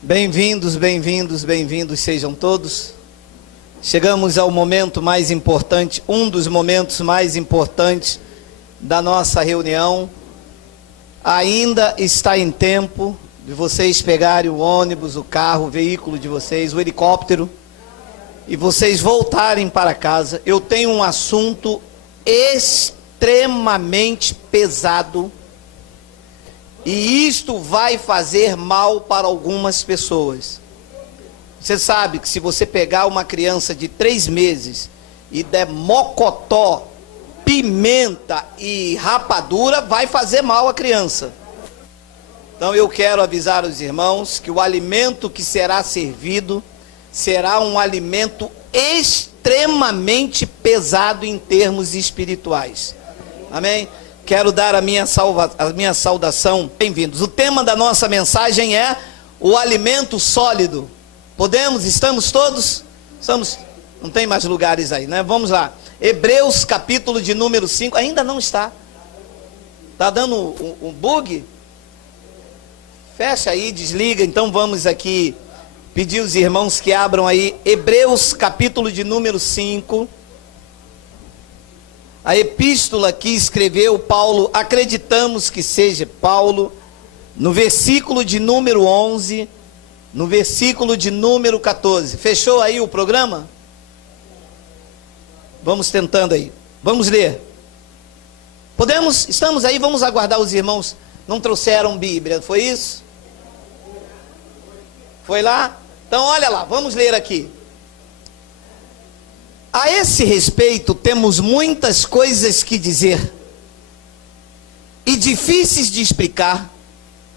Bem-vindos, bem-vindos, bem-vindos sejam todos. Chegamos ao momento mais importante, um dos momentos mais importantes da nossa reunião. Ainda está em tempo de vocês pegarem o ônibus, o carro, o veículo de vocês, o helicóptero, e vocês voltarem para casa. Eu tenho um assunto extremamente pesado, e isto vai fazer mal para algumas pessoas. Você sabe que se você pegar uma criança de 3 meses e der mocotó, pimenta e rapadura, vai fazer mal à criança. Então eu quero avisar os irmãos que o alimento que será servido será um alimento extremamente pesado em termos espirituais. Amém? Quero dar a minha saudação. Bem-vindos. O tema da nossa mensagem é o alimento sólido. Podemos? Estamos todos? Estamos? Não tem mais lugares aí, né? Vamos lá. Hebreus capítulo de número 5. Ainda não está. Está dando um bug? Fecha aí, desliga. Então vamos aqui pedir os irmãos que abram aí. Hebreus capítulo de número 5. A epístola que escreveu Paulo, acreditamos que seja Paulo, no versículo de número 11, no versículo de número 14. Fechou aí o programa? Vamos tentando aí. Vamos ler. Podemos? Estamos aí, vamos aguardar os irmãos. Não trouxeram Bíblia, foi isso? Foi lá? Então olha lá, vamos ler aqui. A esse respeito temos muitas coisas que dizer e difíceis de explicar,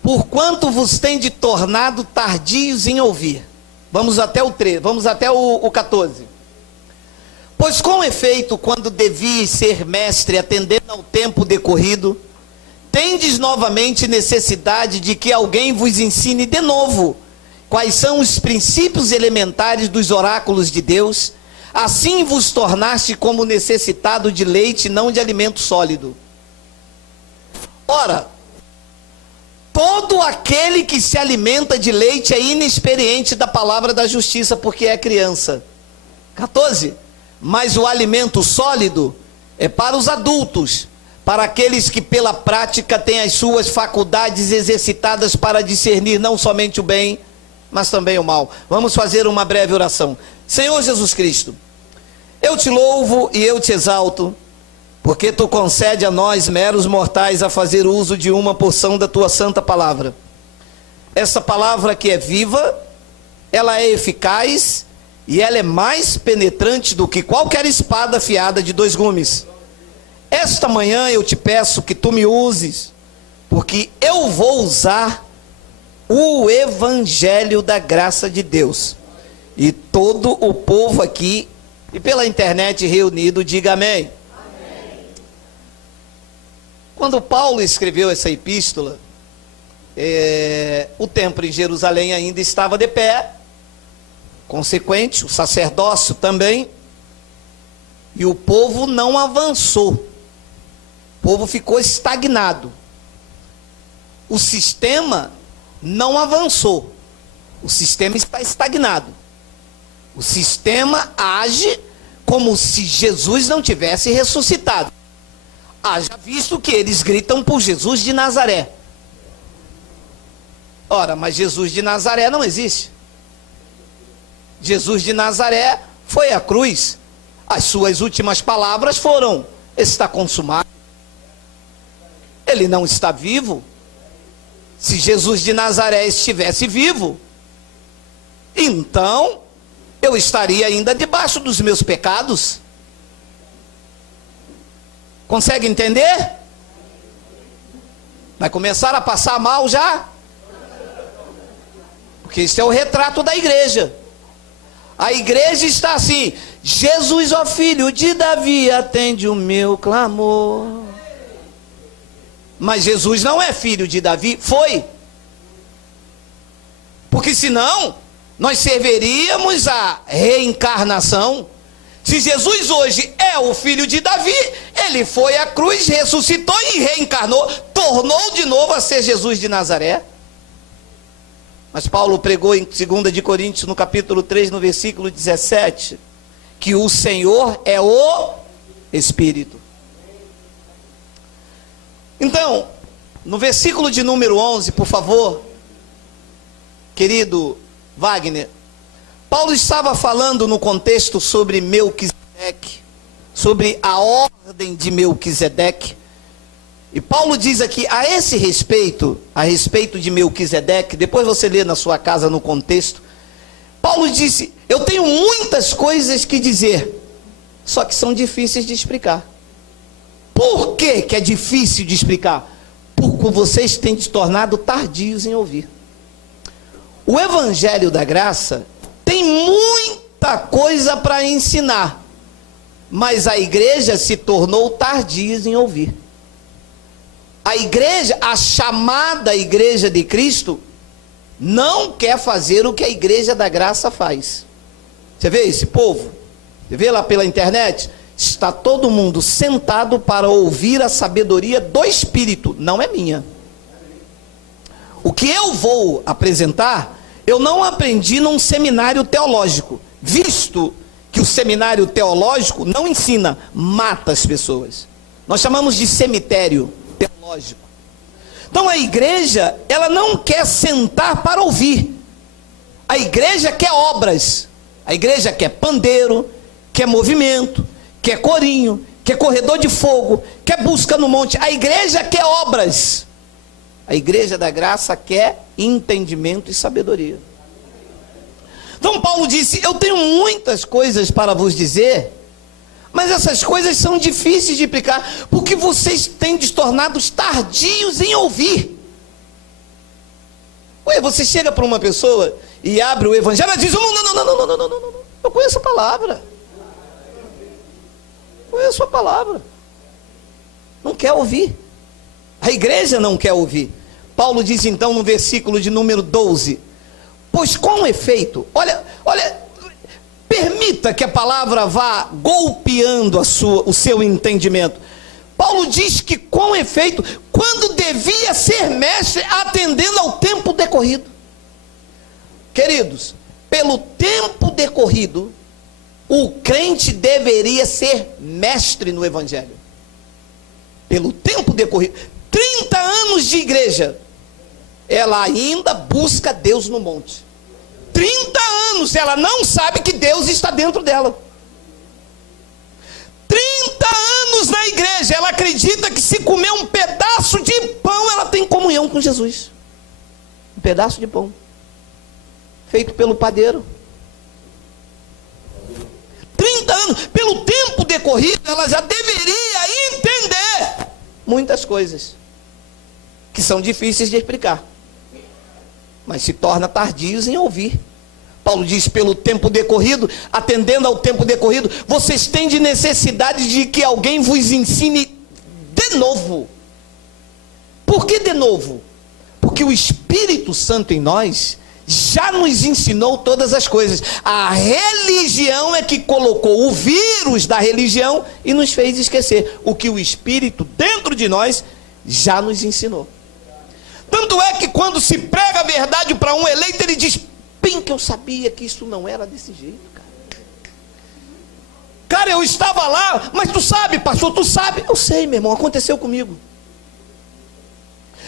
porquanto vos tende tornado tardios em ouvir. Vamos até o 13, vamos até o 14. Pois com efeito, quando devias ser mestre, atendendo ao tempo decorrido, tendes novamente necessidade de que alguém vos ensine de novo quais são os princípios elementares dos oráculos de Deus. Assim vos tornaste como necessitado de leite, não de alimento sólido. Ora, todo aquele que se alimenta de leite é inexperiente da palavra da justiça, porque é criança. 14. Mas o alimento sólido é para os adultos, para aqueles que pela prática têm as suas faculdades exercitadas para discernir não somente o bem, mas também o mal. Vamos fazer uma breve oração. Senhor Jesus Cristo, eu te louvo e eu te exalto, porque tu concede a nós, meros mortais, a fazer uso de uma porção da tua santa palavra. Essa palavra que é viva, ela é eficaz e ela é mais penetrante do que qualquer espada afiada de 2 gumes. Esta manhã eu te peço que tu me uses, porque eu vou usar o evangelho da graça de Deus. E todo o povo aqui e pela internet reunido, diga amém. Amém. Quando Paulo escreveu essa epístola, o templo em Jerusalém ainda estava de pé, consequente, o sacerdócio também, e o povo não avançou, o povo ficou estagnado, o sistema não avançou, o sistema está estagnado. O sistema age como se Jesus não tivesse ressuscitado. Haja visto que eles gritam por Jesus de Nazaré. Ora, mas Jesus de Nazaré não existe. Jesus de Nazaré foi à cruz. As suas últimas palavras foram: está consumado. Ele não está vivo. Se Jesus de Nazaré estivesse vivo, então eu estaria ainda debaixo dos meus pecados. Consegue entender? Vai começar a passar mal já? Porque isso é o retrato da igreja. A igreja está assim: Jesus, ó filho de Davi, atende o meu clamor. Mas Jesus não é filho de Davi, foi. Porque senão nós serviríamos a reencarnação. Se Jesus hoje é o filho de Davi, ele foi à cruz, ressuscitou e reencarnou, tornou de novo a ser Jesus de Nazaré. Mas Paulo pregou em 2 de Coríntios, no capítulo 3, no versículo 17, que o Senhor é o Espírito. Então, no versículo de número 11, por favor, querido Wagner, Paulo estava falando no contexto sobre Melquisedeque, sobre a ordem de Melquisedeque. E Paulo diz aqui, a respeito de Melquisedeque, depois você lê na sua casa no contexto, Paulo disse, eu tenho muitas coisas que dizer, só que são difíceis de explicar. Por que que é difícil de explicar? Porque vocês têm se tornado tardios em ouvir. O Evangelho da Graça tem muita coisa para ensinar, mas a igreja se tornou tardia em ouvir. A igreja, a chamada igreja de Cristo, não quer fazer o que a igreja da graça faz. Você vê esse povo? Você vê lá pela internet? Está todo mundo sentado para ouvir a sabedoria do Espírito, não é minha. O que eu vou apresentar, eu não aprendi num seminário teológico, visto que o seminário teológico não ensina, mata as pessoas. Nós chamamos de cemitério teológico. Então a igreja, ela não quer sentar para ouvir. A igreja quer obras. A igreja quer pandeiro, quer movimento, quer corinho, quer corredor de fogo, quer busca no monte. A igreja quer obras. A igreja da graça quer entendimento e sabedoria. Então Paulo disse, eu tenho muitas coisas para vos dizer, mas essas coisas são difíceis de explicar, porque vocês têm se tornado tardios em ouvir. Ué, você chega para uma pessoa e abre o evangelho, ela diz, não, eu conheço a palavra. Conheço a palavra. Não quer ouvir. A igreja não quer ouvir. Paulo diz então no versículo de número 12, pois com efeito, olha, permita que a palavra vá golpeando o seu entendimento. Paulo diz que com efeito, quando devia ser mestre, atendendo ao tempo decorrido. Queridos, pelo tempo decorrido, o crente deveria ser mestre no evangelho. Pelo tempo decorrido, 30 anos de igreja, ela ainda busca Deus no monte. 30 anos, ela não sabe que Deus está dentro dela. 30 anos na igreja, ela acredita que se comer um pedaço de pão, ela tem comunhão com Jesus. Um pedaço de pão, feito pelo padeiro. 30 anos, pelo tempo decorrido, ela já deveria entender muitas coisas, que são difíceis de explicar, mas se torna tardios em ouvir. Paulo diz, pelo tempo decorrido, atendendo ao tempo decorrido, vocês têm de necessidade de que alguém vos ensine de novo. Por que de novo? Porque o Espírito Santo em nós já nos ensinou todas as coisas. A religião é que colocou o vírus da religião e nos fez esquecer o que o Espírito dentro de nós já nos ensinou. Tanto é que quando se prega a verdade para um eleito, ele diz, bem que eu sabia que isso não era desse jeito, cara. Cara, eu estava lá, mas tu sabe, pastor, tu sabe. Eu sei, meu irmão, aconteceu comigo.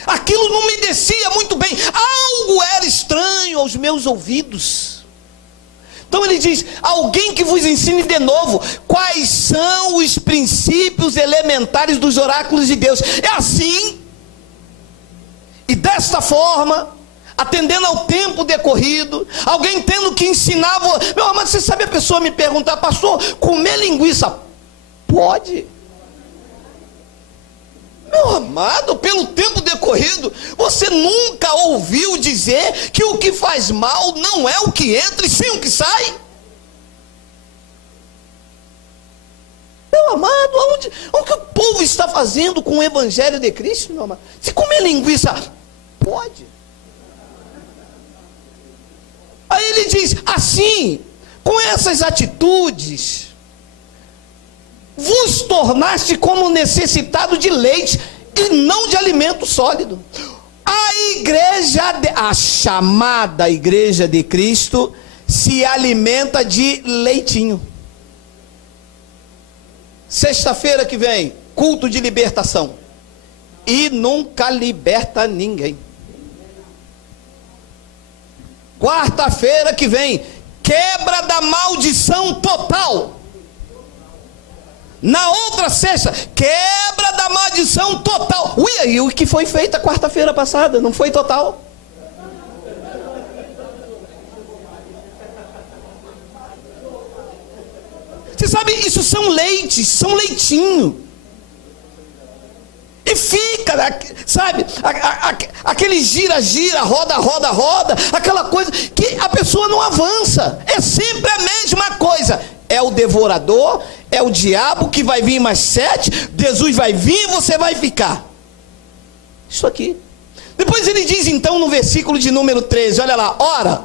Aquilo não me descia muito bem. Algo era estranho aos meus ouvidos. Então ele diz, alguém que vos ensine de novo quais são os princípios elementares dos oráculos de Deus. É assim. E desta forma, atendendo ao tempo decorrido, alguém tendo que ensinar, meu amado, você sabe, a pessoa me perguntar, pastor, comer linguiça pode? Meu amado, pelo tempo decorrido, você nunca ouviu dizer que o que faz mal não é o que entra e sim o que sai? Meu amado, o que o povo está fazendo com o evangelho de Cristo, meu amado? Se comer linguiça, pode. Aí ele diz, assim, com essas atitudes, vos tornaste como necessitado de leite e não de alimento sólido. A a chamada igreja de Cristo se alimenta de leitinho. Sexta-feira que vem, culto de libertação. E nunca liberta ninguém. Quarta-feira que vem, quebra da maldição total. Na outra sexta, quebra da maldição total. Ui, aí o que foi feito a quarta-feira passada, não foi total? Você sabe, isso são leites, são leitinho. E fica, sabe, aquele gira, roda, aquela coisa que a pessoa não avança. É sempre a mesma coisa. É o devorador, é o diabo que vai vir mais 7, Jesus vai vir e você vai ficar. Isso aqui. Depois ele diz então no versículo de número 13, olha lá, ora,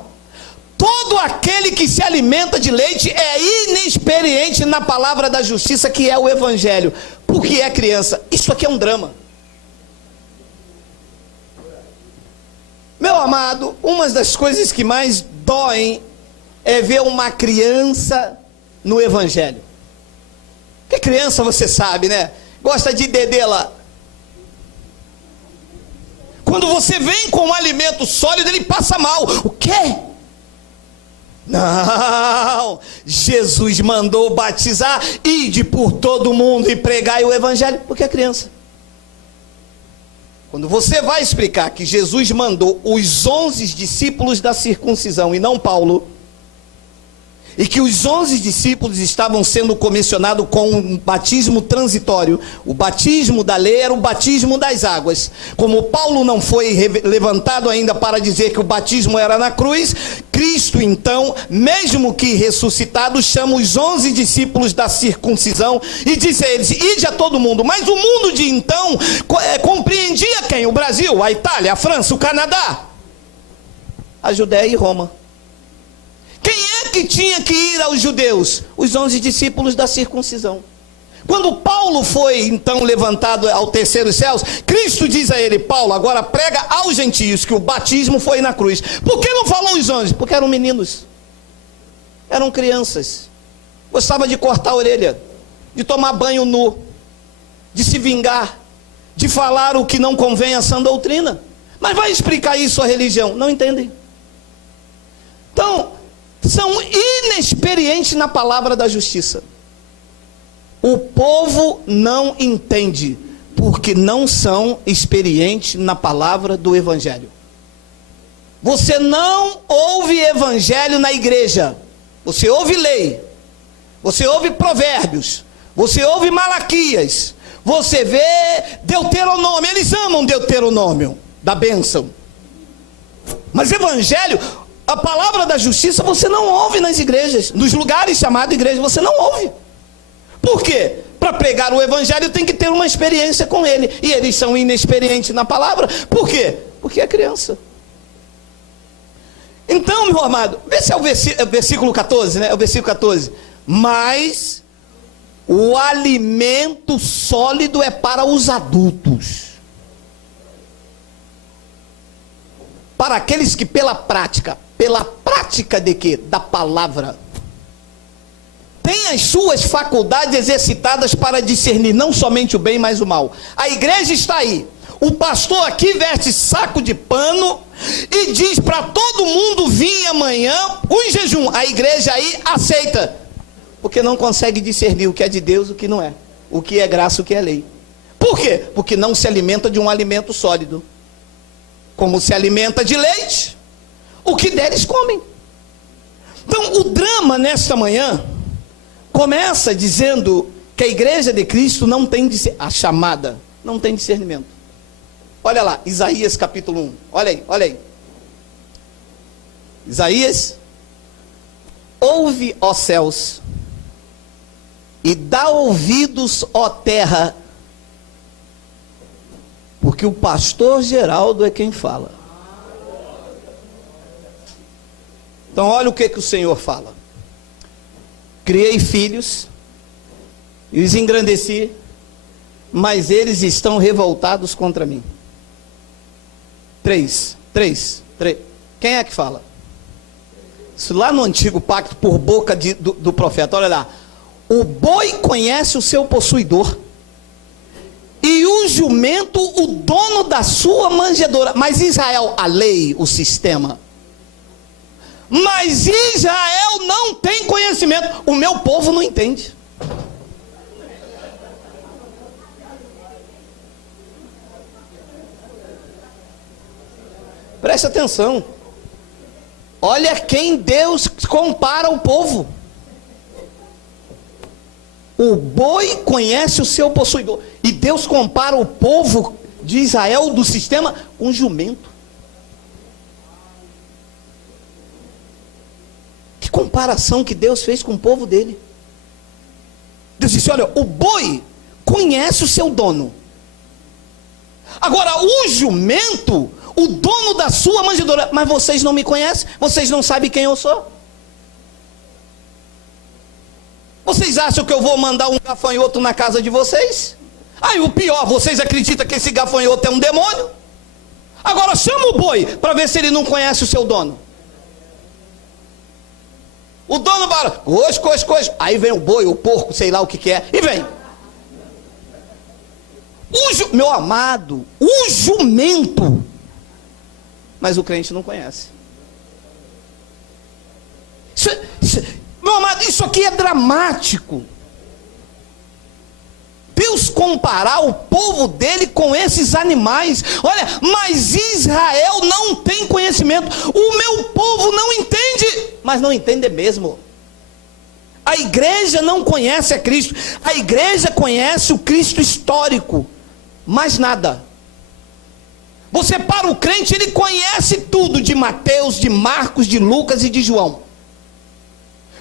todo aquele que se alimenta de leite é inexperiente na palavra da justiça, que é o evangelho, porque é criança. Isso aqui é um drama. Meu amado, uma das coisas que mais doem é ver uma criança no evangelho. Porque criança, você sabe, né? Gosta de dedê-la. Quando você vem com um alimento sólido, ele passa mal. O quê? Não, Jesus mandou batizar, ide por todo mundo e pregai o evangelho, porque é criança. Quando você vai explicar que Jesus mandou os 11 discípulos da circuncisão e não Paulo, e que os 11 discípulos estavam sendo comissionados com um batismo transitório, o batismo da lei era o batismo das águas. Como Paulo não foi levantado ainda para dizer que o batismo era na cruz, Cristo então, mesmo que ressuscitado, chama os 11 discípulos da circuncisão e disse a eles, ide a todo mundo. Mas o mundo de então compreendia quem? O Brasil, a Itália, a França, o Canadá, a Judéia e Roma. Quem é que tinha que ir aos judeus? Os 11 discípulos da circuncisão. Quando Paulo foi então levantado ao terceiro céus, Cristo diz a ele, Paulo, agora prega aos gentios que o batismo foi na cruz. Por que não falou os 11? Porque eram meninos, eram crianças, gostavam de cortar a orelha, de tomar banho nu, de se vingar, de falar o que não convém à sã doutrina. Mas vai explicar isso à religião? Não entendem. Então, são inexperientes na palavra da justiça. O povo não entende, porque não são experientes na palavra do evangelho. Você não ouve evangelho na igreja. Você ouve lei, você ouve provérbios, você ouve Malaquias, você vê Deuteronômio. Eles amam Deuteronômio, da bênção. Mas evangelho, a palavra da justiça, você não ouve nas igrejas, nos lugares chamados igreja, você não ouve. Por quê? Para pregar o evangelho tem que ter uma experiência com ele, e eles são inexperientes na palavra. Por quê? Porque é criança. Então, meu amado, vê se é o versículo 14, né? É o versículo 14. Mas o alimento sólido é para os adultos, para aqueles que pela prática de quê? Da palavra, tem as suas faculdades exercitadas para discernir não somente o bem, mas o mal. A igreja está aí, o pastor aqui veste saco de pano e diz para todo mundo vir amanhã em jejum. A igreja aí aceita, porque não consegue discernir o que é de Deus, o que não é, o que é graça, o que é lei. Por quê? Porque não se alimenta de um alimento sólido. Como se alimenta de leite, o que der eles comem. Então o drama nesta manhã começa dizendo que a igreja de Cristo não tem, a chamada, não tem discernimento. Olha lá, Isaías capítulo 1, olha aí. Isaías, ouve, ó céus, e dá ouvidos, ó terra, porque o pastor Geraldo é quem fala. Então olha o que o Senhor fala. Criei filhos e os engrandeci, mas eles estão revoltados contra mim. 3. Quem é que fala? Isso lá no antigo pacto, por boca do profeta, olha lá. O boi conhece o seu possuidor, e o jumento o dono da sua manjedoura. Mas Israel, a lei, o sistema. Mas Israel não tem conhecimento. O meu povo não entende. Preste atenção. Olha quem Deus compara o povo. O boi conhece o seu possuidor. E Deus compara o povo de Israel, do sistema, com jumento. Que comparação que Deus fez com o povo dele. Deus disse, olha, o boi conhece o seu dono. Agora, o jumento, o dono da sua manjedoura. Mas vocês não me conhecem? Vocês não sabem quem eu sou? Vocês acham que eu vou mandar um gafanhoto na casa de vocês? Aí o pior, vocês acreditam que esse gafanhoto é um demônio? Agora chama o boi para ver se ele não conhece o seu dono. O dono fala, coisa. Aí vem o boi, o porco, sei lá o que é, e vem. Meu amado, o jumento. Mas o crente não conhece. Meu amado, isso aqui é dramático. Deus comparar o povo dele com esses animais. Olha, mas Israel não tem conhecimento. O meu povo não entende. Mas não entende mesmo. A igreja não conhece a Cristo. A igreja conhece o Cristo histórico. Mais nada. Você para o crente, ele conhece tudo de Mateus, de Marcos, de Lucas e de João.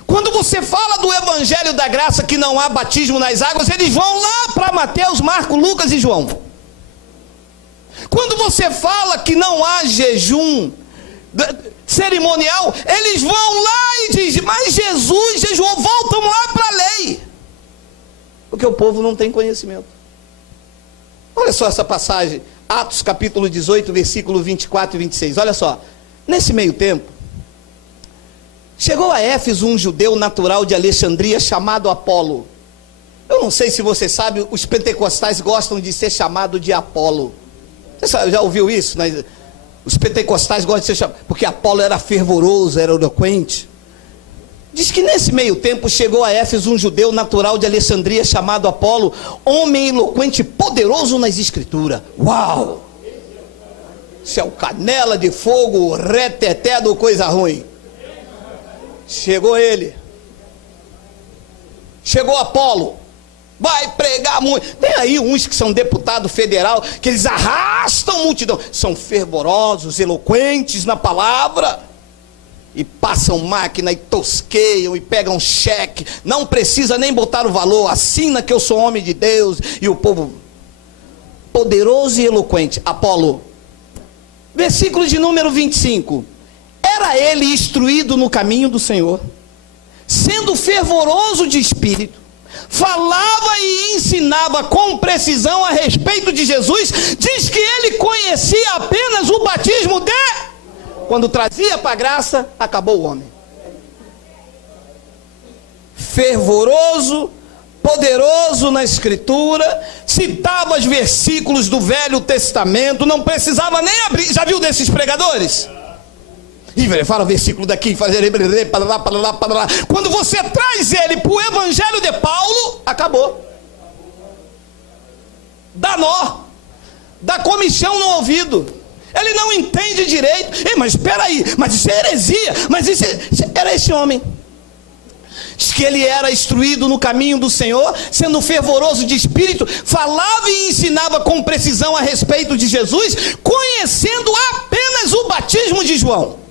Quando você fala do evangelho da graça, que não há batismo nas águas, eles vão lá para Mateus, Marcos, Lucas e João. Quando você fala que não há jejum cerimonial, eles vão lá e dizem, mas Jesus jejuou, voltam lá para a lei. Porque o povo não tem conhecimento. Olha só essa passagem, Atos capítulo 18, versículo 24 e 26, olha só. Nesse meio tempo, chegou a Éfeso um judeu natural de Alexandria chamado Apolo. Eu não sei se você sabe, os pentecostais gostam de ser chamados de Apolo. Você já ouviu isso? Os pentecostais gostam de ser chamados, porque Apolo era fervoroso, era eloquente. Diz que nesse meio tempo chegou a Éfeso um judeu natural de Alexandria chamado Apolo, homem eloquente, poderoso nas escrituras. Uau! Isso é o canela de fogo, reteté do coisa ruim. Chegou ele. Chegou Apolo. Vai pregar muito. Tem aí uns que são deputado federal, que eles arrastam multidão. São fervorosos, eloquentes na palavra. E passam máquina e tosqueiam e pegam cheque. Não precisa nem botar o valor. Assina que eu sou homem de Deus. E o povo poderoso e eloquente. Apolo. Versículo de número 25. Era ele instruído no caminho do Senhor, sendo fervoroso de espírito, falava e ensinava com precisão a respeito de Jesus. Diz que ele conhecia apenas o batismo de... Quando trazia para a graça, acabou o homem. Fervoroso, poderoso na escritura, citava os versículos do Velho Testamento, não precisava nem abrir. Já viu desses pregadores? E fala o versículo daqui, quando você traz ele para o evangelho de Paulo, acabou. Dá nó, dá comichão no ouvido. Ele não entende direito. Ei, mas espera aí, mas isso é heresia. Mas isso era esse homem. Diz que ele era instruído no caminho do Senhor, sendo fervoroso de espírito, falava e ensinava com precisão a respeito de Jesus, conhecendo apenas o batismo de João.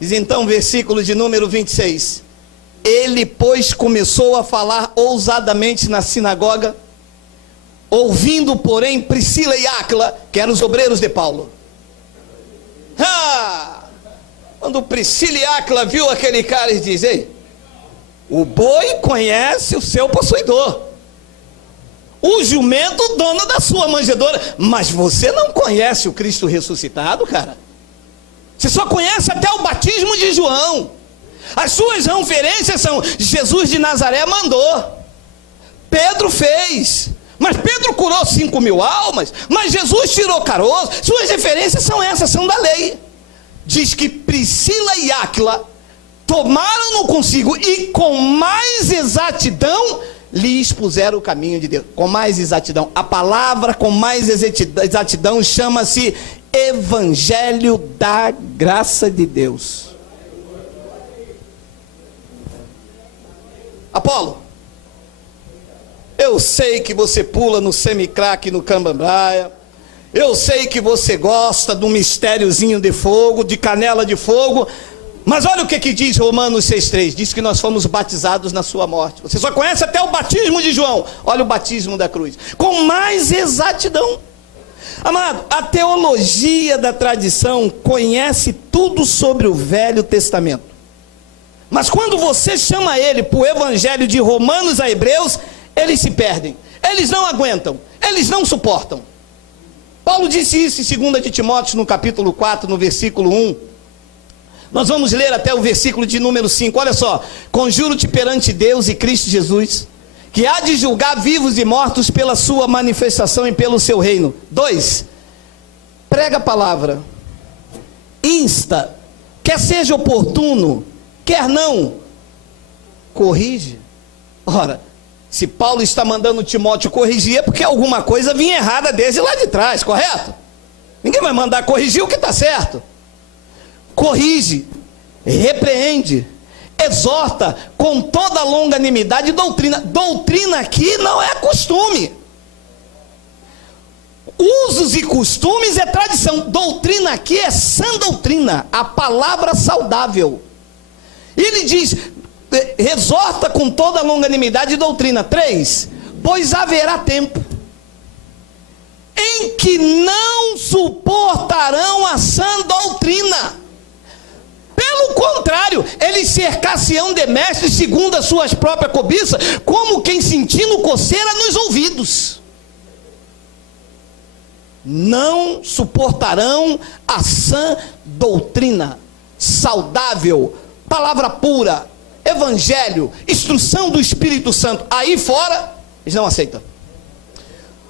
Diz então, versículo de número 26. Ele, pois, começou a falar ousadamente na sinagoga, ouvindo, porém, Priscila e Áquila, que eram os obreiros de Paulo. Quando Priscila e Áquila viu aquele cara, eles dizem, ei, o boi conhece o seu possuidor. o jumento dono da sua manjedoura. Mas você não conhece o Cristo ressuscitado, cara. Você só conhece até o batismo de João. As suas referências são: Jesus de Nazaré mandou, Pedro fez, mas Pedro curou 5.000 almas, mas Jesus tirou caroço. Suas referências são essas, são da lei. Diz que Priscila e Áquila tomaram-no consigo e com mais exatidão lhe expuseram o caminho de Deus. Com mais exatidão. A palavra com mais exatidão chama-se Evangelho da graça de Deus. Apolo, eu sei que você pula no semicraque no Cambambraia. Eu sei que você gosta do mistériozinho de fogo, de canela de fogo. Mas olha o que diz Romanos 6,3. Diz que nós fomos batizados na sua morte. Você só conhece até o batismo de João. Olha o batismo da cruz. Com mais exatidão. Amado, a teologia da tradição conhece tudo sobre o Velho Testamento. Mas quando você chama ele para o evangelho de Romanos a Hebreus, eles se perdem. Eles não aguentam. Eles não suportam. Paulo disse isso em 2 de Timóteo, no capítulo 4, no versículo 1. Nós vamos ler até o versículo de número 5. Olha só: conjuro-te perante Deus e Cristo Jesus, que há de julgar vivos e mortos pela sua manifestação e pelo seu reino. 2. Prega a palavra, insta, quer seja oportuno, quer não, corrige. Ora, se Paulo está mandando Timóteo corrigir, é porque alguma coisa vinha errada desde lá de trás, correto? Ninguém vai mandar corrigir o que está certo. Corrige, repreende, exorta com toda longanimidade e doutrina. Doutrina aqui não é costume. Usos e costumes é tradição. Doutrina aqui é sã doutrina, a palavra saudável. Ele diz: exorta com toda longanimidade e doutrina. 3. Pois haverá tempo em que não suportarão a sã doutrina. Pelo contrário, eles cercar-se-ão de mestres segundo as suas próprias cobiças, como quem sentindo coceira nos ouvidos. Não suportarão a sã doutrina saudável, palavra pura, evangelho, instrução do Espírito Santo. Aí fora, eles não aceitam.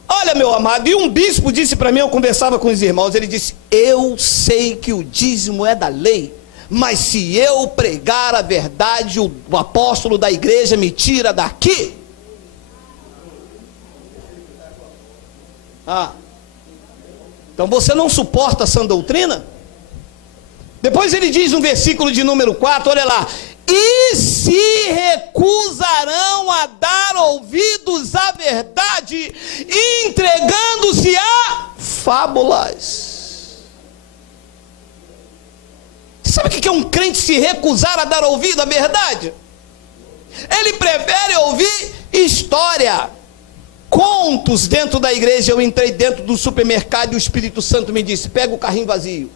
Olha, meu amado, e um bispo disse para mim, eu conversava com os irmãos, ele disse: eu sei que o dízimo é da lei, mas se eu pregar a verdade, o apóstolo da igreja me tira daqui. Então você não suporta a sã doutrina? Depois ele diz no versículo de número 4, olha lá: e se recusarão a dar ouvidos à verdade, entregando-se a fábulas. Sabe o que é um crente se recusar a dar ouvido à verdade? Ele prefere ouvir história, contos dentro da igreja. Eu entrei dentro do supermercado e o Espírito Santo me disse: pega o carrinho vazio.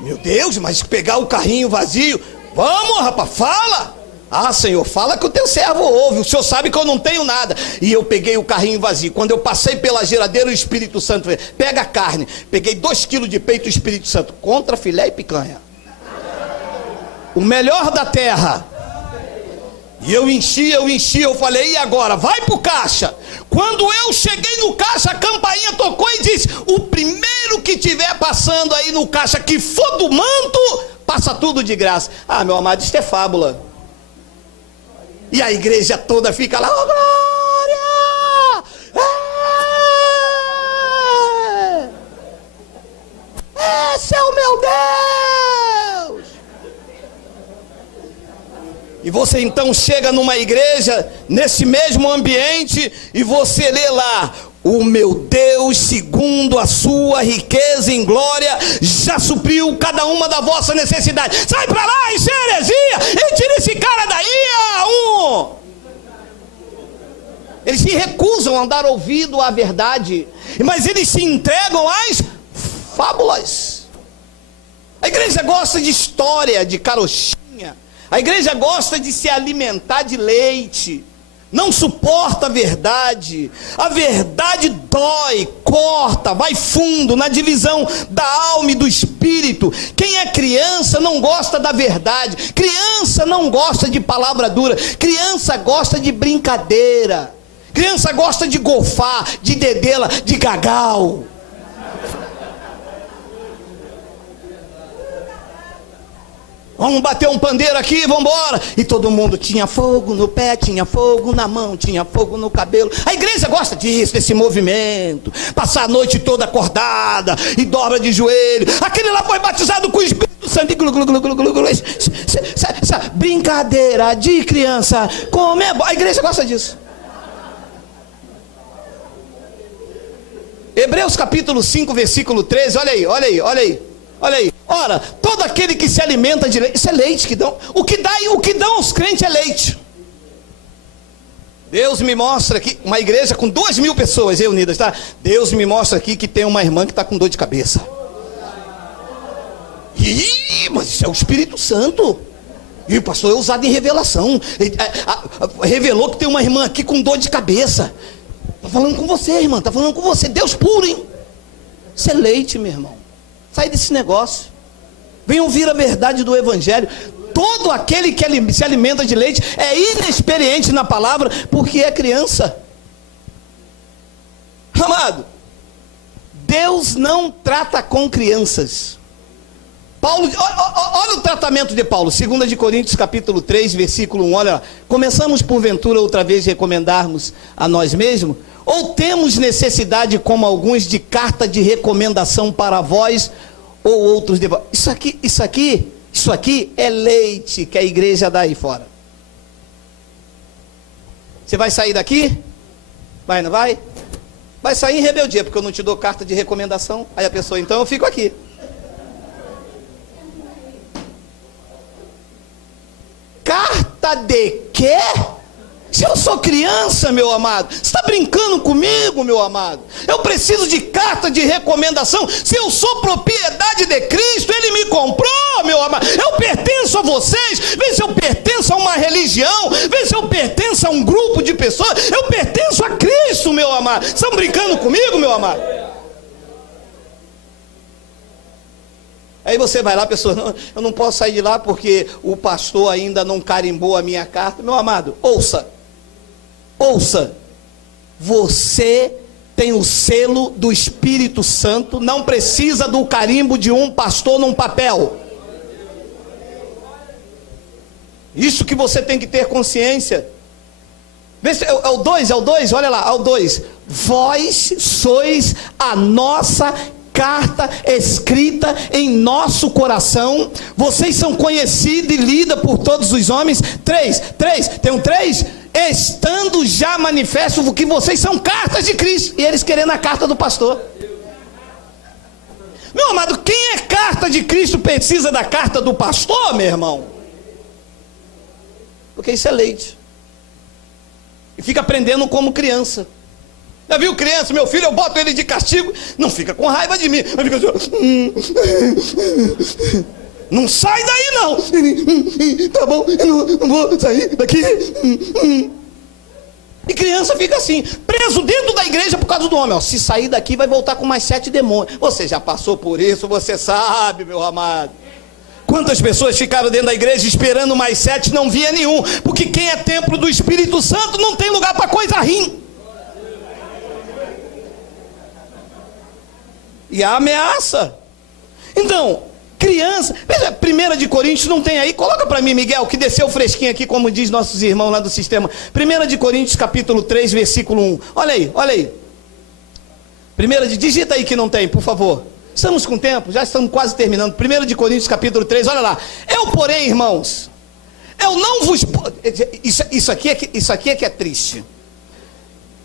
Meu Deus, mas pegar o carrinho vazio? Vamos, rapaz, fala. Ah, Senhor, fala que o teu servo ouve. O Senhor sabe que eu não tenho nada. E eu peguei o carrinho vazio. Quando eu passei pela geladeira, o Espírito Santo fez: pega a carne. Peguei 2 quilos de peito, o Espírito Santo: contra filé e picanha, o melhor da terra. E eu enchi, eu falei: e agora? Vai pro caixa. Quando eu cheguei no caixa, a campainha tocou e disse: o primeiro que tiver passando aí no caixa, que for do manto, passa tudo de graça. Ah, meu amado, isso é fábula. E a igreja toda fica lá: oh, glória! Esse é o meu Deus! E você então chega numa igreja, nesse mesmo ambiente, e você lê lá: o meu Deus, segundo a sua riqueza em glória, já supriu cada uma da vossa necessidade. Sai para lá, isso é heresia, e tira esse cara daí, Eles se recusam a dar ouvido à verdade, mas eles se entregam às fábulas. A igreja gosta de história, de carochinha. A igreja gosta de se alimentar de leite. não suporta a verdade dói, corta, vai fundo na divisão da alma e do espírito. Quem é criança não gosta da verdade, criança não gosta de palavra dura, criança gosta de brincadeira, criança gosta de golfar, de dedela, de gagal. Vamos bater um pandeiro aqui, vamos embora. E todo mundo tinha fogo no pé, tinha fogo na mão, tinha fogo no cabelo. A igreja gosta disso, desse movimento. Passar a noite toda acordada e dobra de joelho. Aquele lá foi batizado com o Espírito Santo. Essa brincadeira de criança, como é bom. A igreja gosta disso. Hebreus capítulo 5, versículo 13. Olha aí, olha aí, olha aí. Olha aí, ora, todo aquele que se alimenta de leite, isso é leite que dão, o que dão aos crentes é leite. Deus me mostra aqui, uma igreja com 2.000 pessoas reunidas, tá? Deus me mostra aqui que tem uma irmã que está com dor de cabeça. Ih, mas isso é o Espírito Santo. E o pastor é usado em revelação. Revelou que tem uma irmã aqui com dor de cabeça. Está falando com você, irmã, está falando com você. Deus puro, hein? Isso é leite, meu irmão. Sai desse negócio. Vem ouvir a verdade do evangelho. Todo aquele que se alimenta de leite é inexperiente na palavra, porque é criança. Amado, Deus não trata com crianças. Paulo, olha o tratamento de Paulo, 2 de Coríntios capítulo 3, versículo 1, olha lá. Começamos porventura outra vez recomendarmos a nós mesmos? Ou temos necessidade, como alguns, de carta de recomendação para vós ou outros de vós? Isso aqui é leite que a igreja dá aí fora. Você vai sair daqui? Vai, não vai? Vai sair em rebeldia, porque eu não te dou carta de recomendação. Aí a pessoa, então eu fico aqui. Carta de quê? Se eu sou criança, meu amado, você está brincando comigo, meu amado? Eu preciso de carta de recomendação. Se eu sou propriedade de Cristo, Ele me comprou, meu amado. Eu pertenço a vocês. Vê se eu pertenço a uma religião, vê se eu pertenço a um grupo de pessoas. Eu pertenço a Cristo, meu amado. Estão brincando comigo, meu amado? Aí você vai lá, pessoa, não, eu não posso sair de lá porque o pastor ainda não carimbou a minha carta. Meu amado, ouça, você tem o selo do Espírito Santo, não precisa do carimbo de um pastor num papel. Isso que você tem que ter consciência. Vê se é o 2, olha lá, é o 2. Vós sois a nossa carta escrita em nosso coração, vocês são conhecidos e lidos por todos os homens. 3, tem um 3, estando já manifesto que vocês são cartas de Cristo, e eles querendo a carta do pastor. Meu amado, quem é carta de Cristo precisa da carta do pastor, meu irmão? Porque isso é leite, e fica aprendendo como criança. Já viu criança? Meu filho, eu boto ele de castigo, não fica com raiva de mim, mas fica assim, não sai daí não. Tá bom, eu não vou sair daqui. E criança fica assim, preso dentro da igreja por causa do homem. Ó, se sair daqui vai voltar com mais 7 demônios. Você já passou por isso, você sabe, meu amado. Quantas pessoas ficaram dentro da igreja esperando mais 7, não via nenhum, porque quem é templo do Espírito Santo não tem lugar para coisa ruim. E a ameaça. Então, criança, veja, 1 de Coríntios não tem aí, coloca para mim, Miguel, que desceu fresquinho aqui, como diz nossos irmãos lá do sistema. 1 de Coríntios capítulo 3, versículo 1, olha aí, digita aí que não tem, por favor, estamos com tempo, já estamos quase terminando. 1 de Coríntios capítulo 3, olha lá, eu porém, irmãos, eu não vos, isso aqui é que é triste.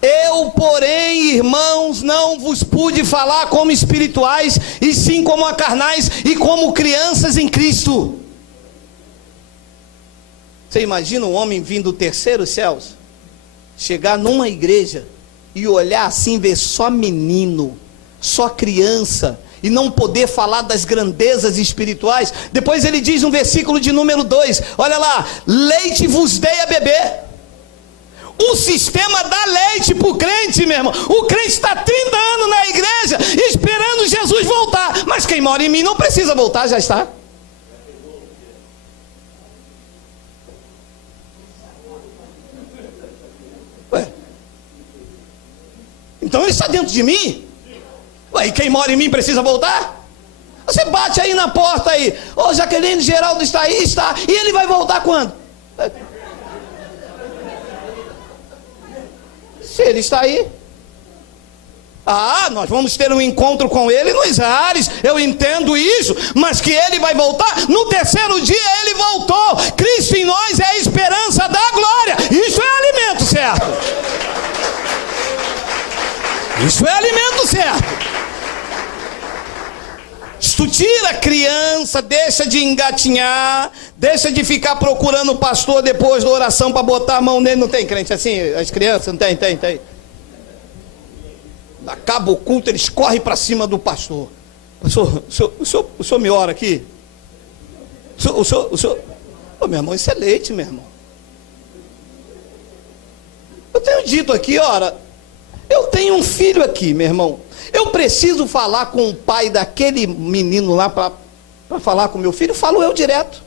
Eu, porém, irmãos, não vos pude falar como espirituais, e sim como a carnais e como crianças em Cristo. Você imagina um homem vindo do terceiro céus, chegar numa igreja e olhar assim, ver só menino, só criança, e não poder falar das grandezas espirituais? Depois ele diz no versículo de número 2, olha lá, leite vos dei a beber. O sistema dá leite para o crente, meu irmão. O crente está 30 anos na igreja esperando Jesus voltar. Mas quem mora em mim não precisa voltar, já está. Ué. Então ele está dentro de mim? Ué, e quem mora em mim precisa voltar? Você bate aí na porta aí. Ô, Jaqueline, Geraldo está aí? Está. E ele vai voltar quando? Se ele está aí. Ah, nós vamos ter um encontro com ele nos ares. Eu entendo isso. Mas que ele vai voltar? No terceiro dia ele voltou. Cristo em nós é a esperança da glória. Isso é alimento certo. Isso é alimento certo. Tu tira a criança, deixa de engatinhar, deixa de ficar procurando o pastor depois da oração para botar a mão nele. Não tem crente assim? As crianças? Não tem. Acaba o culto, eles correm para cima do pastor. O senhor me ora aqui? O senhor... Ô, meu irmão, isso é leite, meu irmão. Eu tenho dito aqui, ora, eu tenho um filho aqui, meu irmão. Eu preciso falar com o pai daquele menino lá para falar com meu filho, falo eu direto.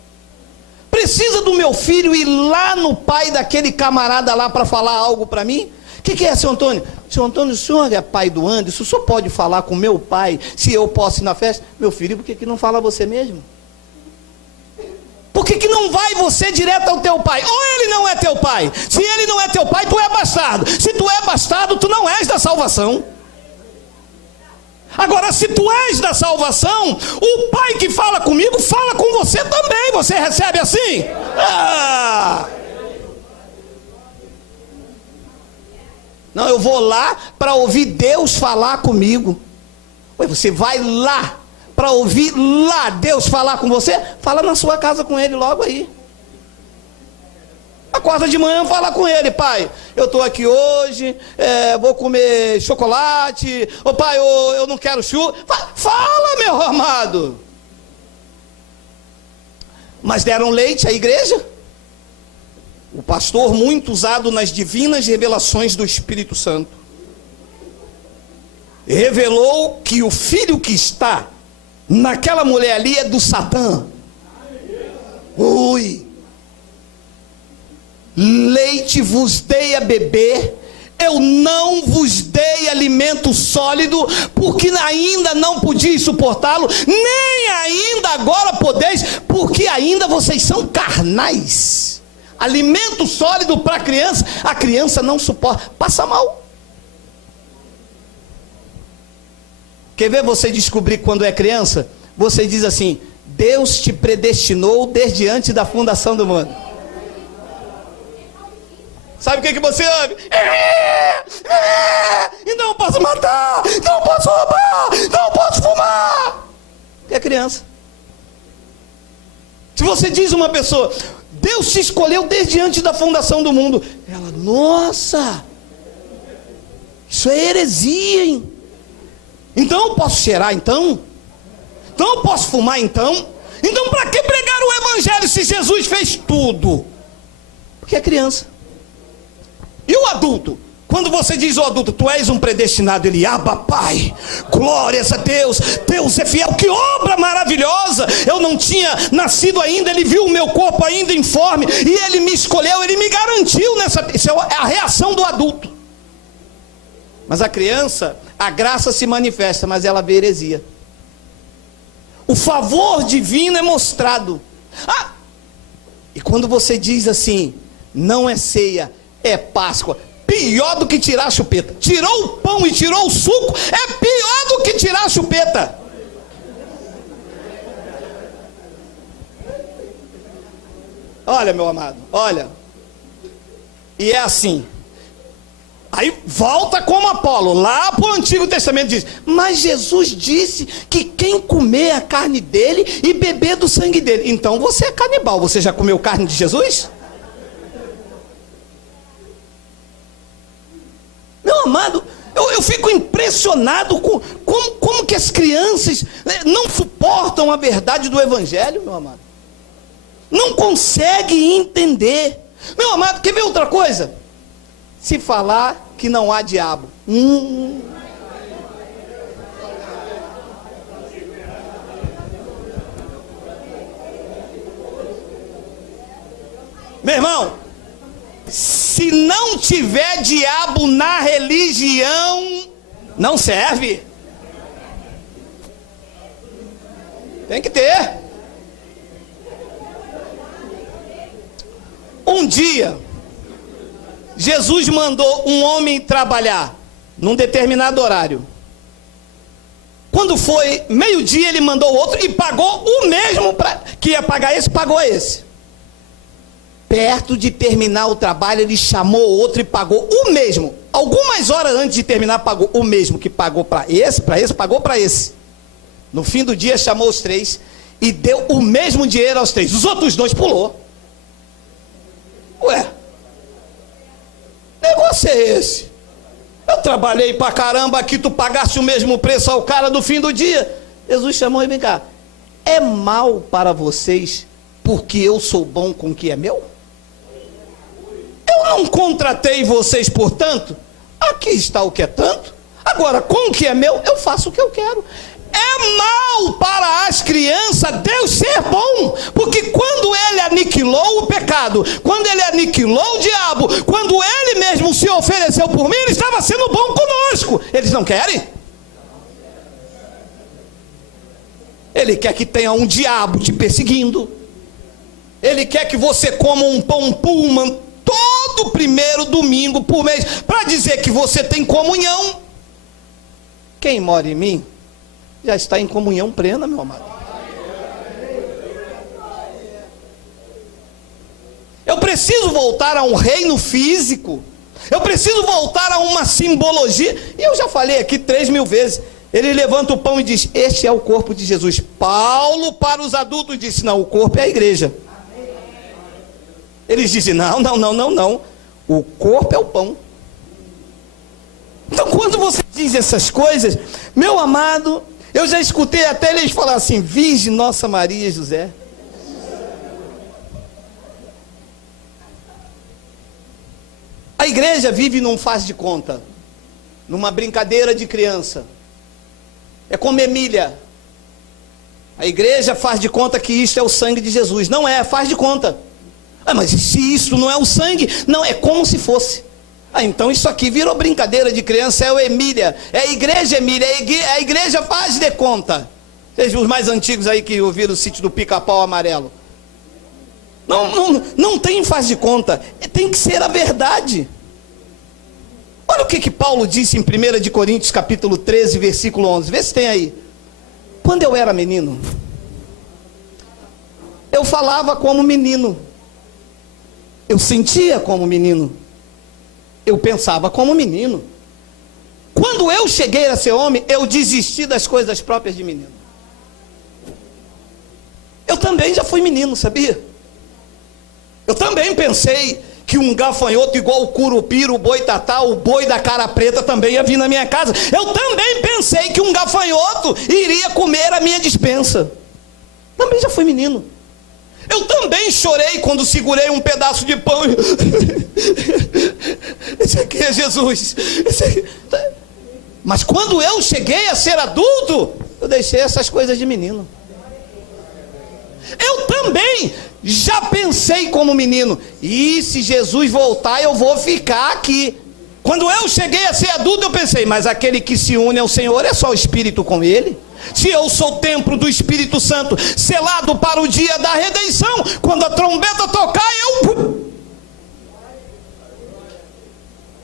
Precisa do meu filho ir lá no pai daquele camarada lá para falar algo para mim? O que é, seu Antônio? Seu Antônio, o senhor é pai do Anderson, o senhor pode falar com meu pai, se eu posso ir na festa? Meu filho, por que não fala você mesmo? Por que não vai você direto ao teu pai? Ou ele não é teu pai? Se ele não é teu pai, tu é bastardo. Se tu é bastardo, tu não és da salvação. Agora, se tu és da salvação, o pai que fala comigo, fala com você também. Você recebe assim? Não, eu vou lá para ouvir Deus falar comigo. Ué, você vai lá para ouvir lá Deus falar com você? Fala na sua casa com ele logo aí. Acorda de manhã, fala com ele: pai, eu estou aqui hoje, vou comer chocolate. Ô pai, eu não quero churro. Fala, meu amado. Mas deram leite à igreja? O pastor muito usado nas divinas revelações do Espírito Santo revelou que o filho que está naquela mulher ali é do Satã. Ui. Leite vos dei a beber, eu não vos dei alimento sólido, porque ainda não podiais suportá-lo, nem ainda agora podeis, porque ainda vocês são carnais. Alimento sólido para a criança não suporta, passa mal. Quer ver você descobrir quando é criança? Você diz assim: Deus te predestinou desde antes da fundação do mundo. Sabe o que você ouve? E não posso matar, não posso roubar, não posso fumar. É criança. Se você diz a uma pessoa: Deus te escolheu desde antes da fundação do mundo, ela: nossa, isso é heresia, hein? Então eu posso cheirar então? Então eu posso fumar então? Então para que pregar o evangelho se Jesus fez tudo? Porque é criança. E o adulto? Quando você diz ao adulto: tu és um predestinado, ele: Abba, Pai, glórias a Deus, Deus é fiel, que obra maravilhosa, eu não tinha nascido ainda, ele viu o meu corpo ainda informe, e ele me escolheu, ele me garantiu isso é a reação do adulto. Mas a criança, a graça se manifesta, mas ela vê heresia. O favor divino é mostrado. E quando você diz assim: não é ceia, é Páscoa, pior do que tirar a chupeta. Tirou o pão e tirou o suco, é pior do que tirar a chupeta. Olha, meu amado, olha. E é assim. Aí volta como Apolo, lá para o Antigo Testamento diz: mas Jesus disse que quem comer a carne dele e beber do sangue dele. Então você é canibal, você já comeu carne de Jesus? Meu amado, eu fico impressionado com como que as crianças não suportam a verdade do Evangelho, meu amado. Não conseguem entender. Meu amado, quer ver outra coisa? se falar que não há diabo. Meu irmão, se não tiver diabo na religião, não serve. Tem que ter. Um dia, Jesus mandou um homem trabalhar num determinado horário. Quando foi meio-dia, ele mandou outro e pagou o mesmo que ia pagar esse, pagou esse. Perto de terminar o trabalho, ele chamou outro e pagou o mesmo. Algumas horas antes de terminar, pagou o mesmo que pagou para esse, pagou para esse. No fim do dia, chamou os três e deu o mesmo dinheiro aos três. Os outros dois pulou. Ué, negócio é esse? Eu trabalhei pra caramba aqui, tu pagasse o mesmo preço ao cara no fim do dia. Jesus chamou e vem cá. É mal para vocês porque eu sou bom com o que é meu? Eu não contratei vocês por tanto? Aqui está o que é tanto. Agora, com o que é meu, eu faço o que eu quero. É mal para as crianças Deus ser bom, porque quando ele aniquilou o pecado, quando ele aniquilou o diabo, quando ele mesmo se ofereceu por mim, ele estava sendo bom conosco. Eles não querem? Ele quer que tenha um diabo te perseguindo. Ele quer que você coma um pão Pullman todo primeiro domingo por mês, para dizer que você tem comunhão. Quem mora em mim já está em comunhão plena, meu amado. Eu preciso voltar a um reino físico. Eu preciso voltar a uma simbologia. E eu já falei aqui 3.000 vezes. Ele levanta o pão e diz: este é o corpo de Jesus. Paulo, para os adultos, disse: não, o corpo é a igreja. Eles dizem: não. O corpo é o pão. Então, quando você diz essas coisas, meu amado, eu já escutei até eles falar assim: Virgem Nossa Maria José. A igreja vive num faz de conta, numa brincadeira de criança. É como Emília. A igreja faz de conta que isto é o sangue de Jesus. Não é, faz de conta. Ah, mas se isso não é o sangue, não, é como se fosse. Ah, então isso aqui virou brincadeira de criança, é o Emília, é a igreja Emília, a igreja faz de conta. Sejam os mais antigos aí que ouviram o sítio do Pica-Pau Amarelo. Não tem faz de conta, tem que ser a verdade. Olha o que Paulo disse em 1 de Coríntios capítulo 13, versículo 11, vê se tem aí. Quando eu era menino, eu falava como menino, eu sentia como menino, eu pensava como menino. Quando eu cheguei a ser homem, eu desisti das coisas próprias de menino. Eu também já fui menino, sabia? Eu também pensei que um gafanhoto igual o curupira, o boitatá, o boi da cara preta também ia vir na minha casa. Eu também pensei que um gafanhoto iria comer a minha despensa. Também já fui menino. Eu também chorei quando segurei um pedaço de pão. Esse aqui é Jesus. Esse aqui... Mas quando eu cheguei a ser adulto, eu deixei essas coisas de menino. Eu também já pensei como menino: e se Jesus voltar, eu vou ficar aqui. Quando eu cheguei a ser adulto, eu pensei: mas aquele que se une ao Senhor é só o Espírito com ele? Se eu sou templo do Espírito Santo, selado para o dia da redenção, quando a trombeta tocar, eu...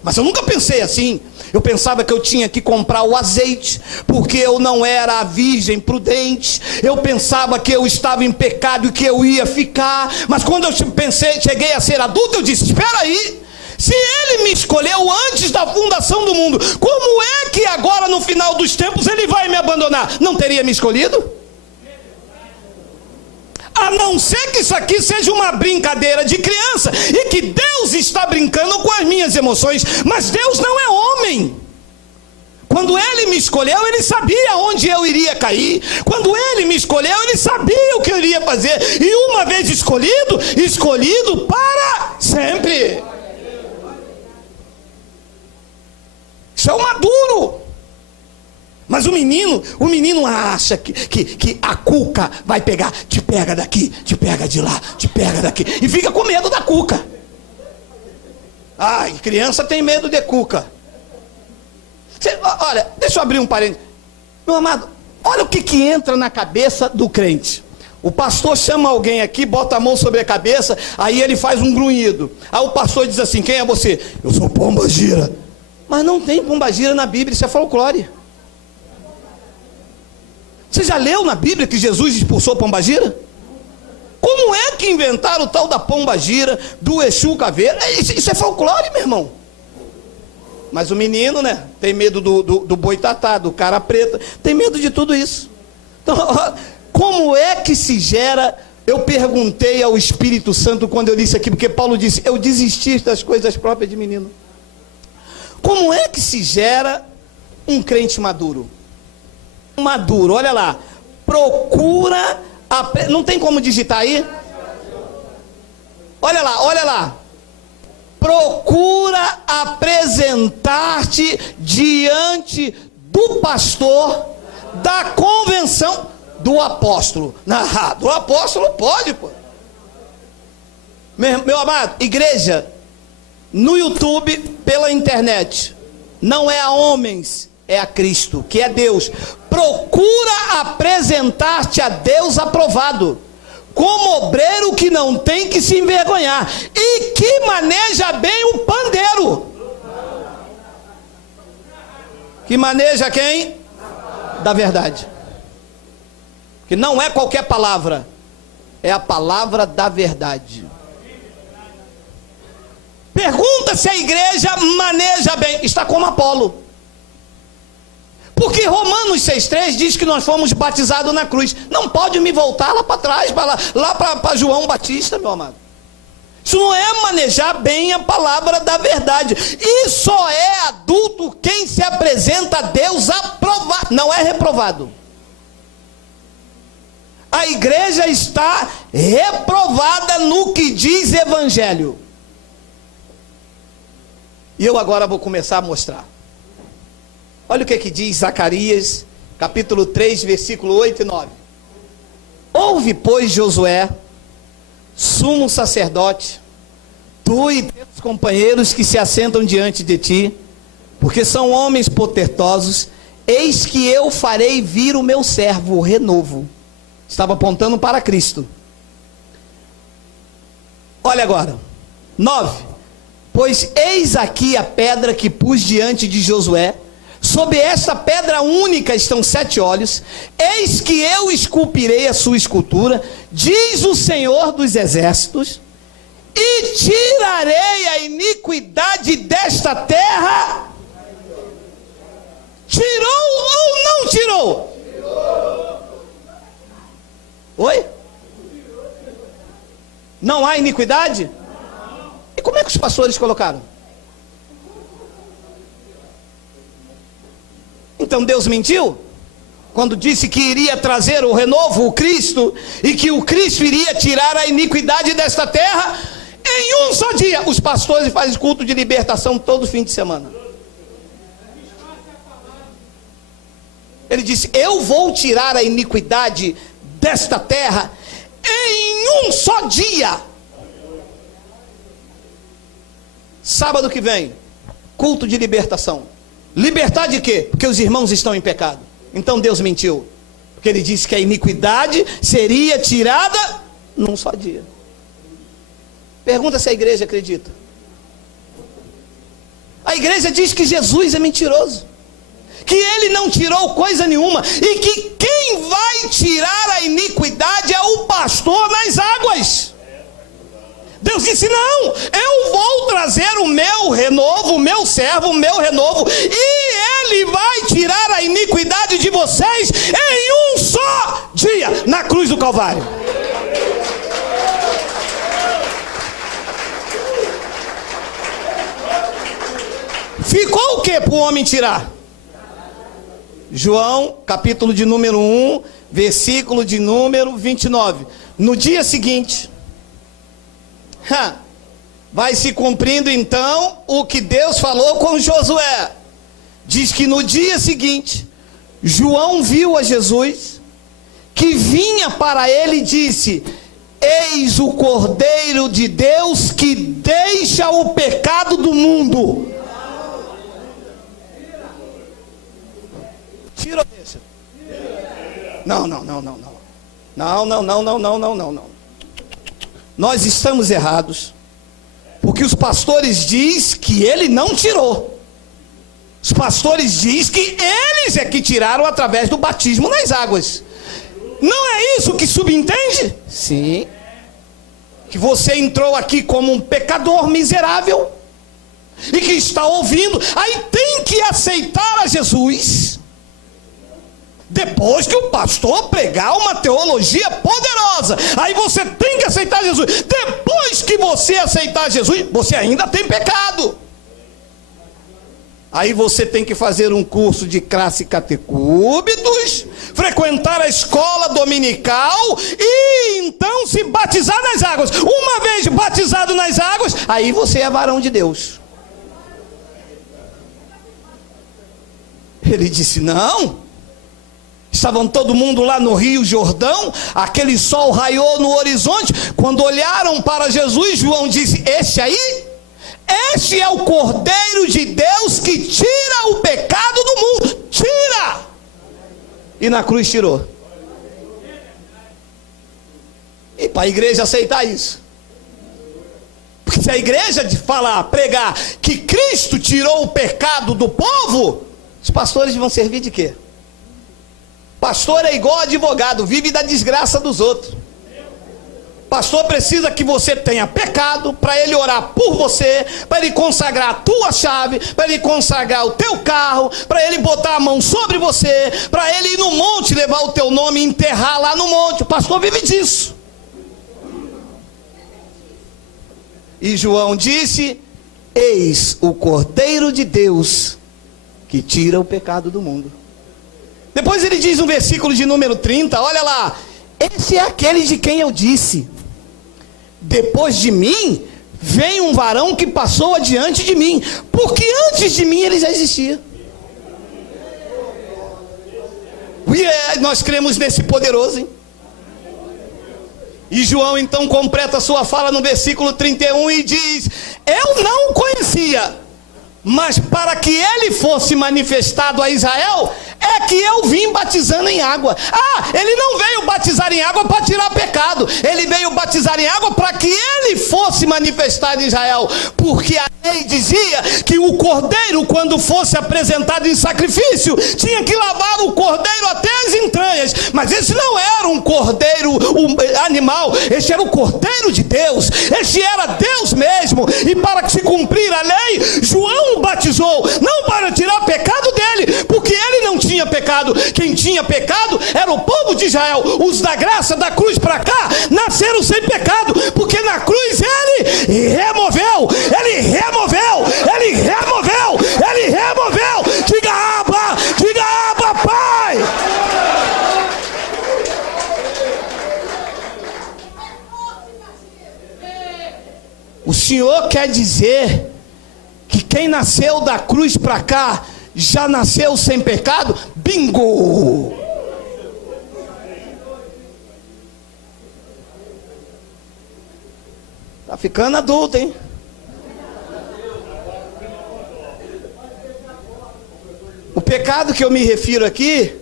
Mas eu nunca pensei assim. Eu pensava que eu tinha que comprar o azeite, porque eu não era a virgem prudente. Eu pensava que eu estava em pecado e que eu ia ficar. Mas quando eu cheguei a ser adulto, eu disse: espera aí, se ele me escolheu antes da fundação do mundo, como é que agora no final dos tempos ele vai me abandonar? Não teria me escolhido? A não ser que isso aqui seja uma brincadeira de criança e que Deus está brincando com as minhas emoções. Mas Deus não é homem. Quando ele me escolheu, ele sabia onde eu iria cair. Quando ele me escolheu, ele sabia o que eu iria fazer. E uma vez escolhido, escolhido para sempre. Isso é o maduro. Mas o menino acha que a cuca vai pegar, te pega daqui, te pega de lá, te pega daqui, e fica com medo da cuca. Ai, criança tem medo de cuca. Olha, deixa eu abrir um parênteses. Meu amado, olha o que entra na cabeça do crente. O pastor chama alguém aqui, bota a mão sobre a cabeça, aí ele faz um grunhido. Aí o pastor diz assim: quem é você? Eu sou Pombagira. Mas não tem Pombagira na Bíblia, isso é folclore. Você já leu na Bíblia que Jesus expulsou Pombagira? Como é que inventaram o tal da Pombagira, do Exu Caveira? Isso é folclore, meu irmão. Mas o menino, né, tem medo do boitatá, do cara preta, tem medo de tudo isso. Então, como é que se gera? Eu perguntei ao Espírito Santo quando eu li isso aqui, porque Paulo disse: eu desisti das coisas próprias de menino. Como é que se gera um crente maduro? Maduro, olha lá, procura, não tem como digitar aí? Olha lá, procura apresentar-te diante do pastor da convenção do apóstolo. Do apóstolo pode, pô. Meu amado, igreja, no YouTube, pela internet, não é a homens, é a Cristo, que é Deus. Procura apresentar-te a Deus aprovado, como obreiro que não tem que se envergonhar e que maneja bem o pandeiro. Que maneja quem? Da verdade. Que não é qualquer palavra, é a palavra da verdade. Pergunta se a igreja maneja bem. Está como Apolo. Porque Romanos 6,3 diz que nós fomos batizados na cruz. Não pode me voltar lá para trás, lá para João Batista, meu amado. Isso não é manejar bem a palavra da verdade. E só é adulto quem se apresenta a Deus aprovado, não é reprovado. A igreja está reprovada no que diz evangelho. E eu agora vou começar a mostrar. Olha o que diz Zacarias, capítulo 3, versículo 8 e 9. Ouve, pois, Josué, sumo sacerdote, tu e teus companheiros que se assentam diante de ti, porque são homens podertosos, eis que eu farei vir o meu servo, o renovo. Estava apontando para Cristo. Olha agora, 9. Pois eis aqui a pedra que pus diante de Josué, sob esta pedra única estão 7 olhos, eis que eu esculpirei a sua escultura, diz o Senhor dos exércitos, e tirarei a iniquidade desta terra. Tirou ou não tirou? Oi? Não há iniquidade? E como é que os pastores colocaram? Então Deus mentiu? Quando disse que iria trazer o renovo, o Cristo, e que o Cristo iria tirar a iniquidade desta terra, em um só dia. Os pastores fazem culto de libertação todo fim de semana. Ele disse: eu vou tirar a iniquidade desta terra em um só dia. Sábado que vem, culto de libertação. Libertar de quê? Porque os irmãos estão em pecado. Então Deus mentiu, porque ele disse que a iniquidade seria tirada num só dia. Pergunta se a igreja acredita. A igreja diz que Jesus é mentiroso, que ele não tirou coisa nenhuma, e que quem vai tirar a iniquidade é o pastor nas águas. Deus disse: não, eu vou trazer o meu renovo, o meu servo, o meu renovo, e ele vai tirar a iniquidade de vocês em um só dia, na cruz do Calvário. Ficou o que para o homem tirar? João, capítulo de número 1, versículo de número 29. No dia seguinte, vai se cumprindo então o que Deus falou com Josué. diz que no dia seguinte, João viu a Jesus, que vinha para ele e disse: eis o Cordeiro de Deus que deixa o pecado do mundo. Tira ou deixa? Não. Não. Nós estamos errados, porque os pastores dizem que ele não tirou. Os pastores dizem que eles é que tiraram através do batismo nas águas. Não é isso que subentende? Sim. Que você entrou aqui como um pecador miserável e que está ouvindo, aí tem que aceitar a Jesus depois que o pastor pregar uma teologia poderosa. Aí você tem que aceitar Jesus. Depois que você aceitar Jesus, você ainda tem pecado. Aí você tem que fazer um curso de classe catecúbitos, frequentar a escola dominical e então se batizar nas águas. Uma vez batizado nas águas, aí você é varão de Deus. Ele disse: não. Estavam todo mundo lá no Rio Jordão, aquele sol raiou no horizonte. Quando olharam para Jesus, João disse: este é o Cordeiro de Deus que tira o pecado do mundo. Tira! E na cruz tirou. E para a igreja aceitar isso, porque se a igreja pregar que Cristo tirou o pecado do povo, os pastores vão servir de quê? Pastor é igual advogado, vive da desgraça dos outros. Pastor precisa que você tenha pecado para ele orar por você, para ele consagrar a tua chave, para ele consagrar o teu carro, para ele botar a mão sobre você, para ele ir no monte, levar o teu nome e enterrar lá no monte. O pastor vive disso. E João disse: eis o Cordeiro de Deus que tira o pecado do mundo. Depois ele diz no versículo de número 30, olha lá: esse é aquele de quem eu disse: depois de mim vem um varão que passou adiante de mim, porque antes de mim ele já existia. Nós cremos nesse poderoso, hein? E João então completa a sua fala no versículo 31 e diz: eu não o conhecia, mas para que ele fosse manifestado a Israel, é que eu vim batizando em água. Ele não veio batizar em água para tirar pecado. Ele veio batizar em água para que ele fosse manifestado em Israel. Porque a lei dizia que o cordeiro, quando fosse apresentado em sacrifício, tinha que lavar o cordeiro até as entranhas. Mas esse não era um cordeiro animal. Este era o Cordeiro de Deus. Este era Deus mesmo. E para se cumprir a lei, João o batizou, não para tirar pecado dele, porque ele não tinha pecado. Quem tinha pecado era o povo de Israel. Os da graça da cruz para cá nasceram sem pecado, porque na cruz ele removeu. Diga Abba, Pai. O Senhor quer dizer que quem nasceu da cruz para cá já nasceu sem pecado? Bingo! Tá ficando adulto, hein? O pecado que eu me refiro aqui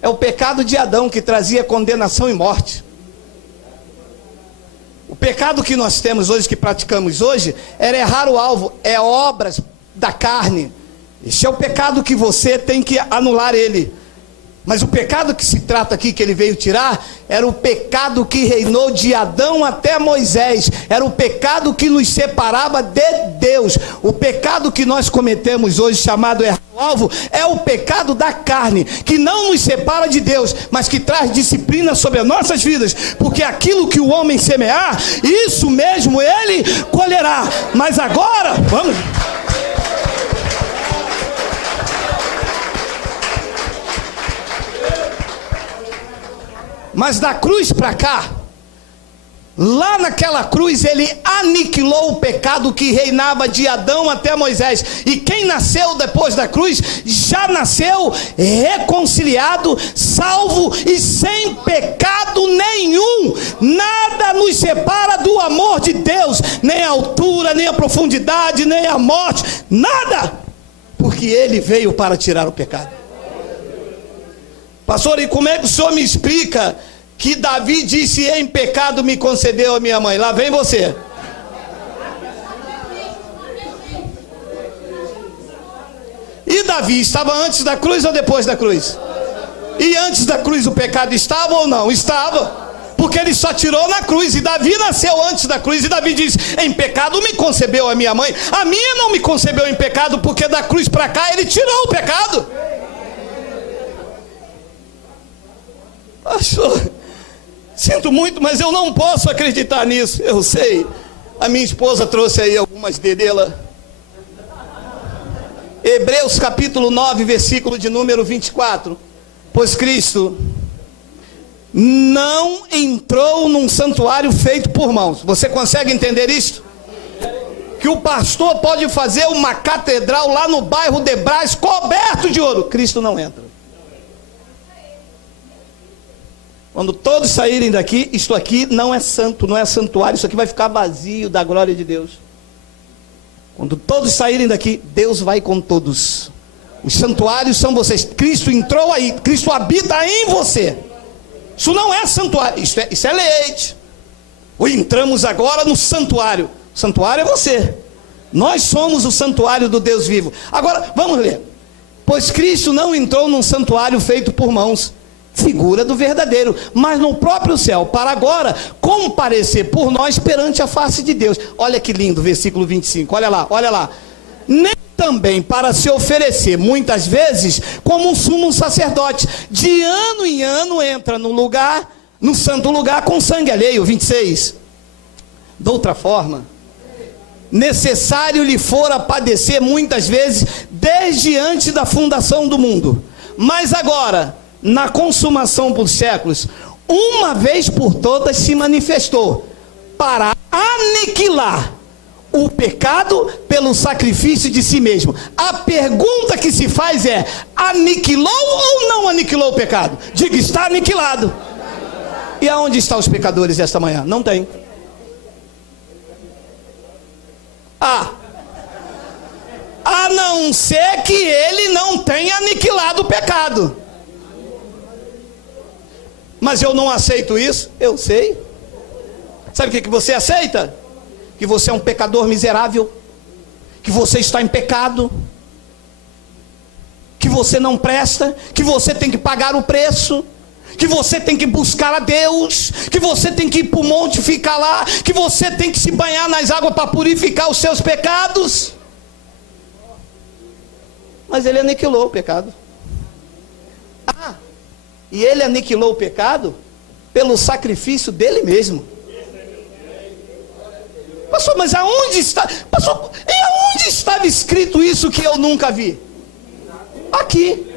é o pecado de Adão, que trazia condenação e morte. O pecado que nós temos hoje, que praticamos hoje, era errar o alvo, é obras da carne. Esse é o pecado que você tem que anular ele. Mas o pecado que se trata aqui, que ele veio tirar, era o pecado que reinou de Adão até Moisés. Era o pecado que nos separava de Deus. O pecado que nós cometemos hoje, chamado errar o alvo, é o pecado da carne, que não nos separa de Deus, mas que traz disciplina sobre as nossas vidas. Porque aquilo que o homem semear, isso mesmo ele colherá. Mas agora, vamos... Mas da cruz para cá, Lá naquela cruz ele aniquilou o pecado que reinava de Adão até Moisés. E quem nasceu depois da cruz já nasceu reconciliado, salvo e sem pecado nenhum. Nada nos separa do amor de Deus, nem a altura, nem a profundidade, nem a morte, nada, porque ele veio para tirar o pecado. Pastor, e como é que o senhor me explica que Davi disse: em pecado me concedeu a minha mãe? Lá vem você. E Davi estava antes da cruz ou depois da cruz? E antes da cruz o pecado estava ou não? Estava, porque ele só tirou na cruz. E Davi nasceu antes da cruz. E Davi disse: em pecado me concebeu a minha mãe. A minha não me concebeu em pecado, porque da cruz para cá ele tirou o pecado. Pastor, sinto muito, mas eu não posso acreditar nisso. Eu sei, a minha esposa trouxe aí algumas dedela. Hebreus capítulo 9, versículo de número 24. Pois Cristo não entrou num santuário feito por mãos. Você consegue entender isto? Que o pastor pode fazer uma catedral lá no bairro de Brás coberto de ouro. Cristo não entra. Quando todos saírem daqui, isto aqui não é santo, não é santuário, isso aqui vai ficar vazio da glória de Deus. Quando todos saírem daqui, Deus vai com todos. Os santuários são vocês. Cristo entrou aí, Cristo habita em você. Isso não é santuário, isso é leite. Ou entramos agora no santuário. O santuário é você. Nós somos o santuário do Deus vivo. Agora, vamos ler. Pois Cristo não entrou num santuário feito por mãos, figura do verdadeiro, mas no próprio céu, para agora comparecer por nós perante a face de Deus. Olha que lindo, versículo 25, olha lá. Nem também para se oferecer muitas vezes como um sumo sacerdote, de ano em ano entra no santo lugar com sangue alheio. 26. De outra forma, necessário lhe fora padecer muitas vezes desde antes da fundação do mundo, mas agora, na consumação por séculos, uma vez por todas se manifestou para aniquilar o pecado pelo sacrifício de si mesmo. A pergunta que se faz é: aniquilou ou não aniquilou o pecado? Diga: está aniquilado. E aonde estão os pecadores esta manhã? Não tem. A não ser que ele não tenha aniquilado o pecado. Mas eu não aceito isso. Eu sei. Sabe o que você aceita? Que você é um pecador miserável, que você está em pecado, que você não presta, que você tem que pagar o preço, que você tem que buscar a Deus, que você tem que ir para o monte ficar lá, que você tem que se banhar nas águas para purificar os seus pecados. Mas ele aniquilou o pecado. E ele aniquilou o pecado pelo sacrifício dele mesmo. Pastor, mas aonde está? Pastor, e aonde estava escrito isso que eu nunca vi? Aqui.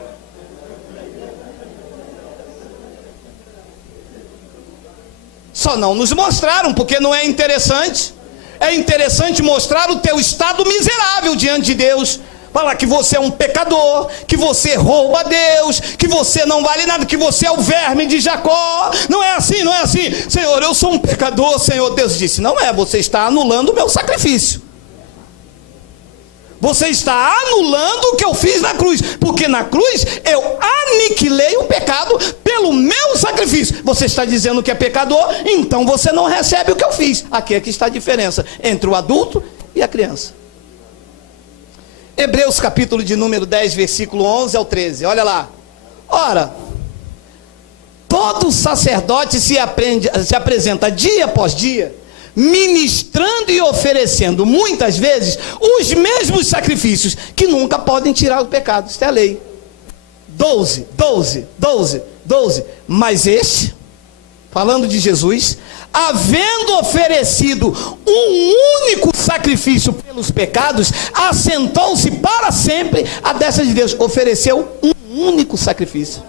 Só não nos mostraram, porque não é interessante. É interessante mostrar o teu estado miserável diante de Deus. Falar que você é um pecador, que você rouba a Deus, que você não vale nada, que você é o verme de Jacó. Não é assim, não é assim. Senhor, eu sou um pecador, Senhor. Deus disse: não é, você está anulando o meu sacrifício. Você está anulando o que eu fiz na cruz, porque na cruz eu aniquilei o pecado pelo meu sacrifício. Você está dizendo que é pecador, então você não recebe o que eu fiz. Aqui é que está a diferença entre o adulto e a criança. Hebreus capítulo de número 10, versículo 11 ao 13, olha lá. Ora, todo sacerdote se apresenta dia após dia, ministrando e oferecendo muitas vezes os mesmos sacrifícios, que nunca podem tirar o pecado. Isso é a lei. 12. Mas este, falando de Jesus, havendo oferecido um único sacrifício pelos pecados, assentou-se para sempre à destra de Deus. Ofereceu um único sacrifício.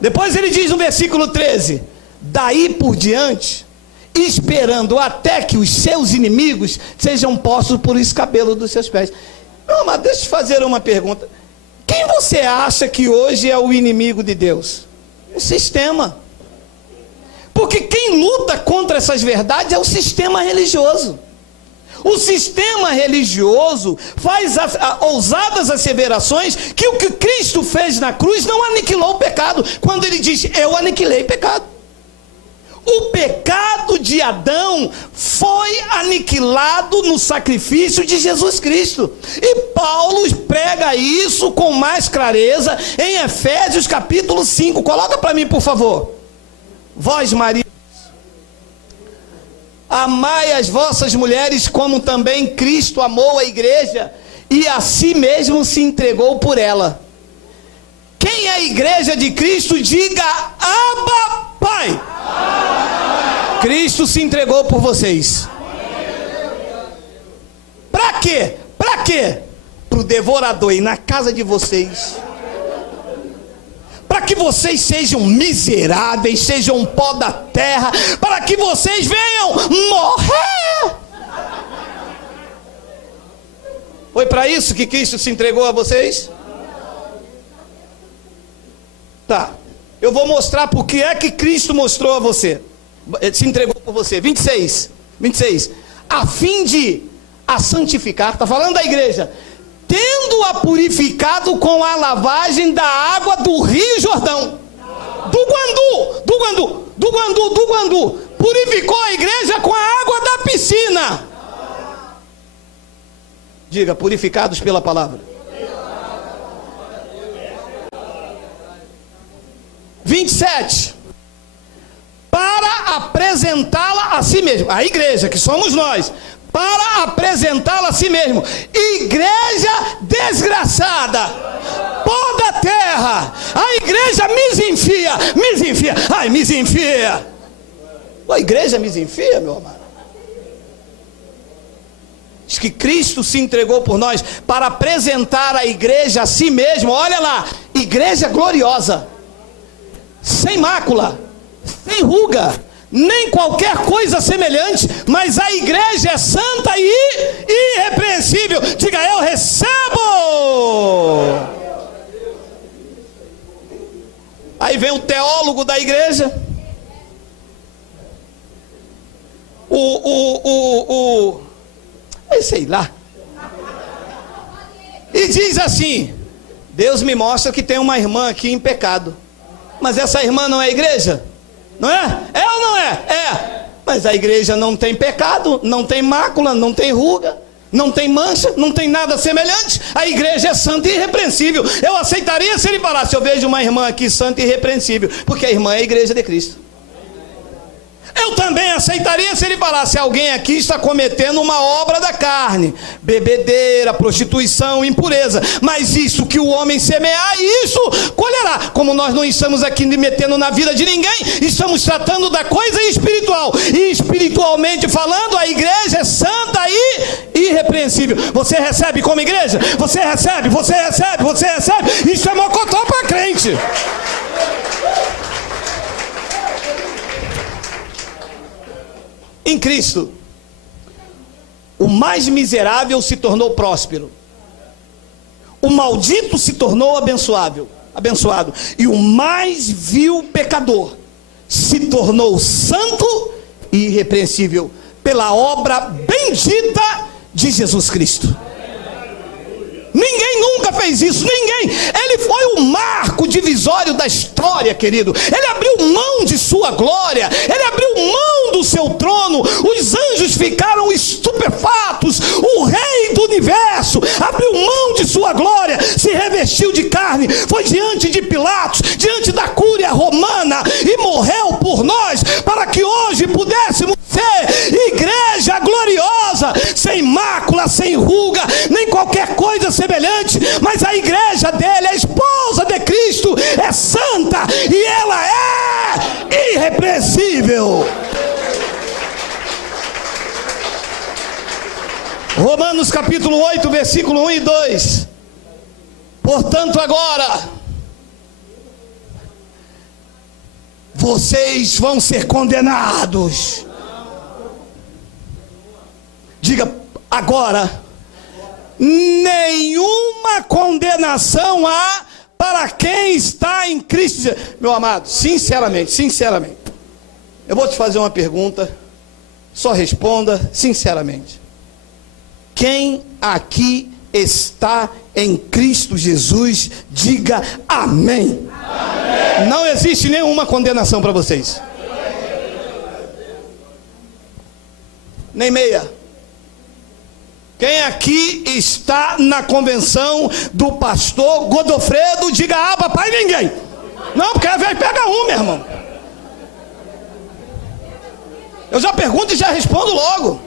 Depois ele diz no versículo 13: daí por diante, esperando até que os seus inimigos sejam postos por escabelo dos seus pés. Não, mas deixa eu te fazer uma pergunta. Quem você acha que hoje é o inimigo de Deus? O sistema. Porque quem luta contra essas verdades é o sistema religioso. O sistema religioso faz ousadas asseverações que o que Cristo fez na cruz não aniquilou o pecado. Quando ele diz, eu aniquilei pecado. O pecado de Adão foi aniquilado no sacrifício de Jesus Cristo. E Paulo prega isso com mais clareza em Efésios capítulo 5. Coloca para mim, por favor. Vós, maridos, amai as vossas mulheres como também Cristo amou a igreja e a si mesmo se entregou por ela. Quem é a igreja de Cristo, diga Abba, Pai. Cristo se entregou por vocês. Para quê? Para quê? Para o devorador ir na casa de vocês, para que vocês sejam miseráveis, sejam pó da terra, para que vocês venham morrer. Foi para isso que Cristo se entregou a vocês? Tá, eu vou mostrar por que é que Cristo mostrou a você, se entregou por você. 26, a fim de a santificar, está falando da igreja, tendo-a purificado com a lavagem da água do Rio Jordão. Do Guandu. Purificou a igreja com a água da piscina. Diga, purificados pela palavra. 27. Para apresentá-la a si mesmo. A igreja, que somos nós. Para apresentá-la a si mesmo. Igreja desgraçada, pó da terra. A igreja misenfia. Ai, misenfia. A igreja misenfia, meu amado. Diz que Cristo se entregou por nós para apresentar a igreja a si mesmo. Olha lá, igreja gloriosa, sem mácula, sem ruga, nem qualquer coisa semelhante, mas a igreja é santa e irrepreensível. Diga, eu recebo. Aí vem o teólogo da igreja, sei lá, e diz assim: Deus me mostra que tem uma irmã aqui em pecado, mas essa irmã não é igreja? Não é? É ou não é? É. Mas a igreja não tem pecado, não tem mácula, não tem ruga, não tem mancha, não tem nada semelhante. A igreja é santa e irrepreensível. Eu aceitaria se ele falasse: eu vejo uma irmã aqui santa e irrepreensível, porque a irmã é a igreja de Cristo. Eu também aceitaria se ele falasse: alguém aqui está cometendo uma obra da carne, bebedeira, prostituição, impureza, mas isso que o homem semear, isso colherá. Como nós não estamos aqui metendo na vida de ninguém, estamos tratando da coisa espiritual, e espiritualmente falando, a igreja é santa e irrepreensível. Você recebe como igreja? Você recebe. Isso é mocotó para crente. Em Cristo, o mais miserável se tornou próspero, o maldito se tornou abençoado, e o mais vil pecador se tornou santo e irrepreensível pela obra bendita de Jesus Cristo. Ninguém nunca fez isso, ninguém. Ele foi o marco divisório da história, querido. Ele abriu mão de sua glória, ele abriu mão do seu trono. Os anjos ficaram estupefatos. O rei do universo abriu mão de sua glória, se revestiu de carne, foi diante de Pilatos, diante da cúria romana, e morreu por nós, para que hoje pudéssemos ser igreja gloriosa, sem mácula, sem ruga, nem qualquer coisa semelhante, mas a igreja dele, a esposa de Cristo, é santa e ela é irrepreensível. Romanos capítulo 8, versículo 1 e 2. Portanto agora, vocês vão ser condenados. Diga agora: nenhuma condenação há para quem está em Cristo. Meu amado, sinceramente, eu vou te fazer uma pergunta, só responda sinceramente. Quem aqui está em Cristo Jesus, diga amém. Amém. Não existe nenhuma condenação para vocês. Nem meia. Quem aqui está na convenção do pastor Godofredo, diga papai, ninguém. Não, porque às vezes pega meu irmão. Eu já pergunto e já respondo logo.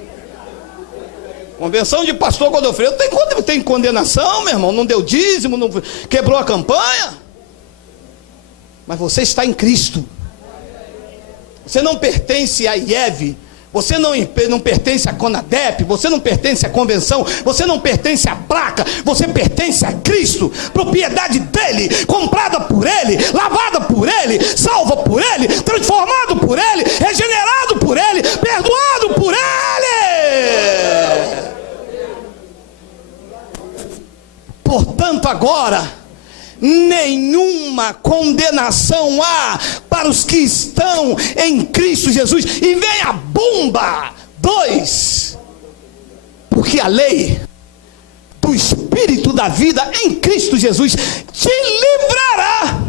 Convenção de pastor Godofredo tem condenação, meu irmão. Não deu dízimo, não quebrou a campanha. Mas você está em Cristo. Você não pertence a IEV. Você não pertence a CONADEP. Você não pertence à convenção. Você não pertence à placa. Você pertence a Cristo. Propriedade dele, comprada por ele, lavada por ele, salva por ele, transformado por ele, regenerado por ele, perdoado por ele. Portanto, agora, nenhuma condenação há para os que estão em Cristo Jesus. E vem a bomba 2. Porque a lei do Espírito da vida em Cristo Jesus te livrará.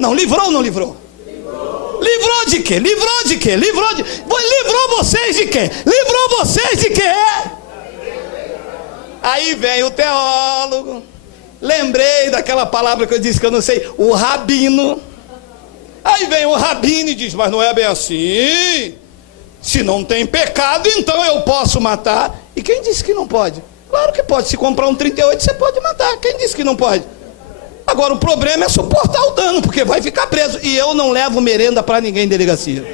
Não, livrou ou não livrou? Livrou de quê? Livrou de quê? Livrou vocês de quê? Livrou vocês de quê? Aí vem o teólogo. Lembrei daquela palavra que eu disse que eu não sei, o rabino. Aí vem o rabino e diz: mas não é bem assim. Se não tem pecado, então eu posso matar. E quem disse que não pode? Claro que pode. Se comprar um 38, você pode matar. Quem disse que não pode? Agora o problema é suportar o dano, porque vai ficar preso. E eu não levo merenda para ninguém em delegacia.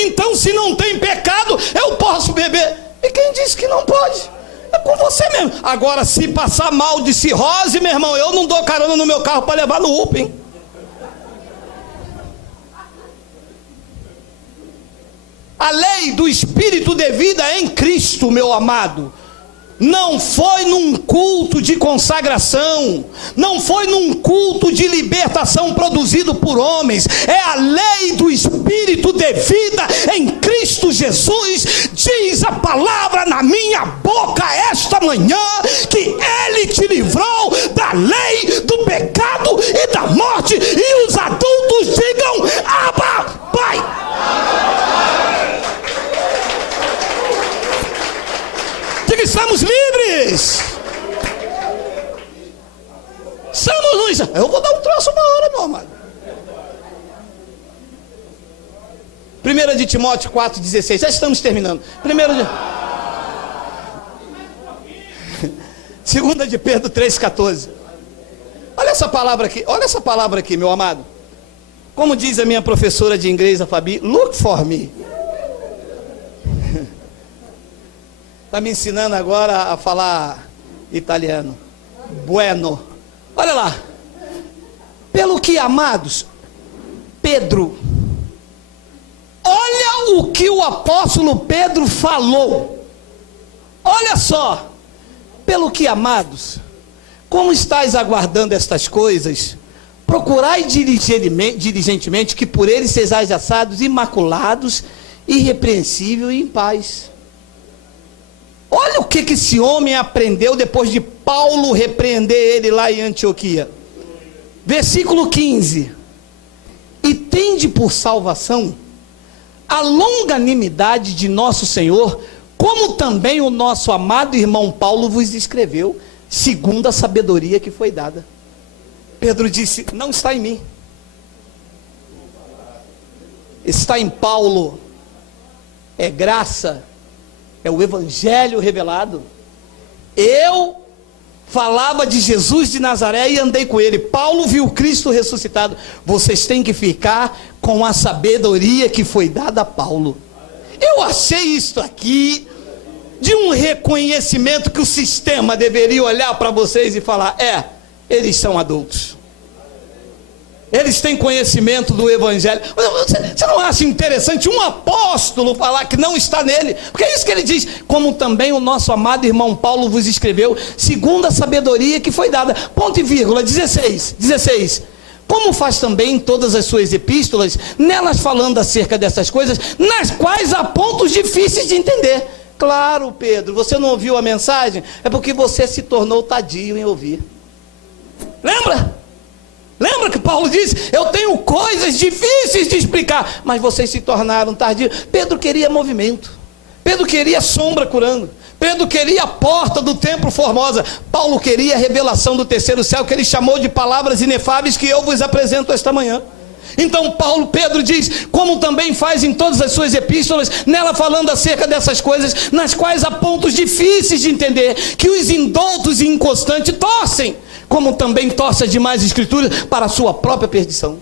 Então, se não tem pecado, eu posso beber. E quem disse que não pode? É com você mesmo. Agora, se passar mal de cirrose, meu irmão, eu não dou carona no meu carro para levar no UPA, hein? A lei do Espírito de vida em Cristo, meu amado, não foi num culto de consagração, não foi num culto de libertação produzido por homens. É a lei do Espírito de vida em Cristo Jesus. Diz a palavra na minha boca esta manhã que Ele te livrou da lei do pecado e da morte. E os adultos digam: Abba, Pai. Estamos livres. Estamos livres. Eu vou dar um troço uma hora, meu amado. 1 de Timóteo 4,16. Já estamos terminando. 2 de Pedro 3,14. Olha essa palavra aqui. Olha essa palavra aqui, meu amado. Como diz a minha professora de inglês, a Fabi: look for me. Está me ensinando agora a falar italiano. Bueno. Olha lá. Pelo que, amados, Pedro, olha o que o apóstolo Pedro falou. Olha só. Pelo que, amados, como estáis aguardando estas coisas, procurai diligentemente que por eles sejais achados imaculados, irrepreensível e em paz. Olha o que esse homem aprendeu depois de Paulo repreender ele lá em Antioquia. Versículo 15. E tende por salvação a longanimidade de nosso Senhor, como também o nosso amado irmão Paulo vos escreveu, segundo a sabedoria que foi dada. Pedro disse: não está em mim, está em Paulo. É graça, é o evangelho revelado. Eu falava de Jesus de Nazaré e andei com ele. Paulo viu Cristo ressuscitado. Vocês têm que ficar com a sabedoria que foi dada a Paulo. Eu achei isto aqui de um reconhecimento que o sistema deveria olhar para vocês e falar: eles são adultos. Eles têm conhecimento do Evangelho. Você não acha interessante um apóstolo falar que não está nele? Porque é isso que ele diz. Como também o nosso amado irmão Paulo vos escreveu, segundo a sabedoria que foi dada. Ponto e vírgula, 16. Como faz também em todas as suas epístolas, nelas falando acerca dessas coisas, nas quais há pontos difíceis de entender. Claro, Pedro, você não ouviu a mensagem? É porque você se tornou tadio em ouvir. Lembra que Paulo disse, eu tenho coisas difíceis de explicar, mas vocês se tornaram tardios. Pedro queria movimento, Pedro queria sombra curando, Pedro queria a porta do templo formosa, Paulo queria a revelação do terceiro céu, que ele chamou de palavras inefáveis, que eu vos apresento esta manhã. Então Pedro diz, como também faz em todas as suas epístolas, nela falando acerca dessas coisas, nas quais há pontos difíceis de entender, que os indoutos e inconstantes torcem, como também torce as demais escrituras para a sua própria perdição.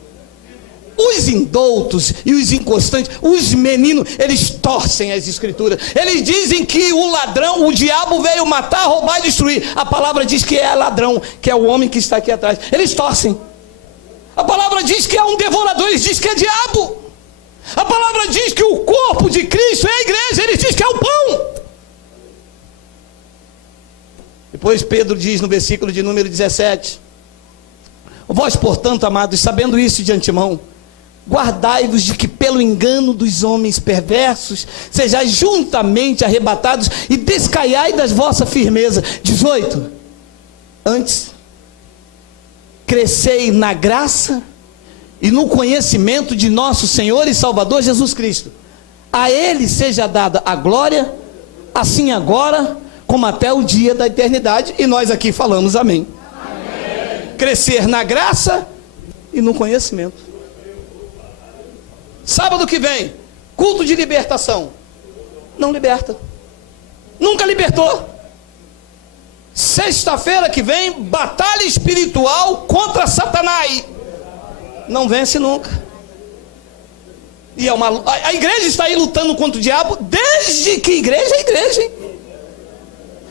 Os indoutos e os inconstantes, os meninos, eles torcem as escrituras. Eles dizem que o ladrão, o diabo veio matar, roubar e destruir. A palavra diz que é ladrão, que é o homem que está aqui atrás. Eles torcem. A palavra diz que é um devorador, eles dizem que é diabo. A palavra diz que o corpo de Cristo é a igreja, eles dizem que é o pão. Depois Pedro diz no versículo de número 17: vós, portanto, amados, sabendo isso de antemão, guardai-vos de que pelo engano dos homens perversos sejais juntamente arrebatados e descaiai das vossa firmeza. 18. Antes, crescei na graça e no conhecimento de nosso Senhor e Salvador Jesus Cristo. A Ele seja dada a glória, assim agora como até o dia da eternidade. E nós aqui falamos amém. Amém. Crescer na graça e no conhecimento. Sábado que vem, culto de libertação. Não liberta. Nunca libertou. Sexta-feira que vem, batalha espiritual contra Satanás. Não vence nunca. E a igreja está aí lutando contra o diabo desde que igreja é igreja, hein?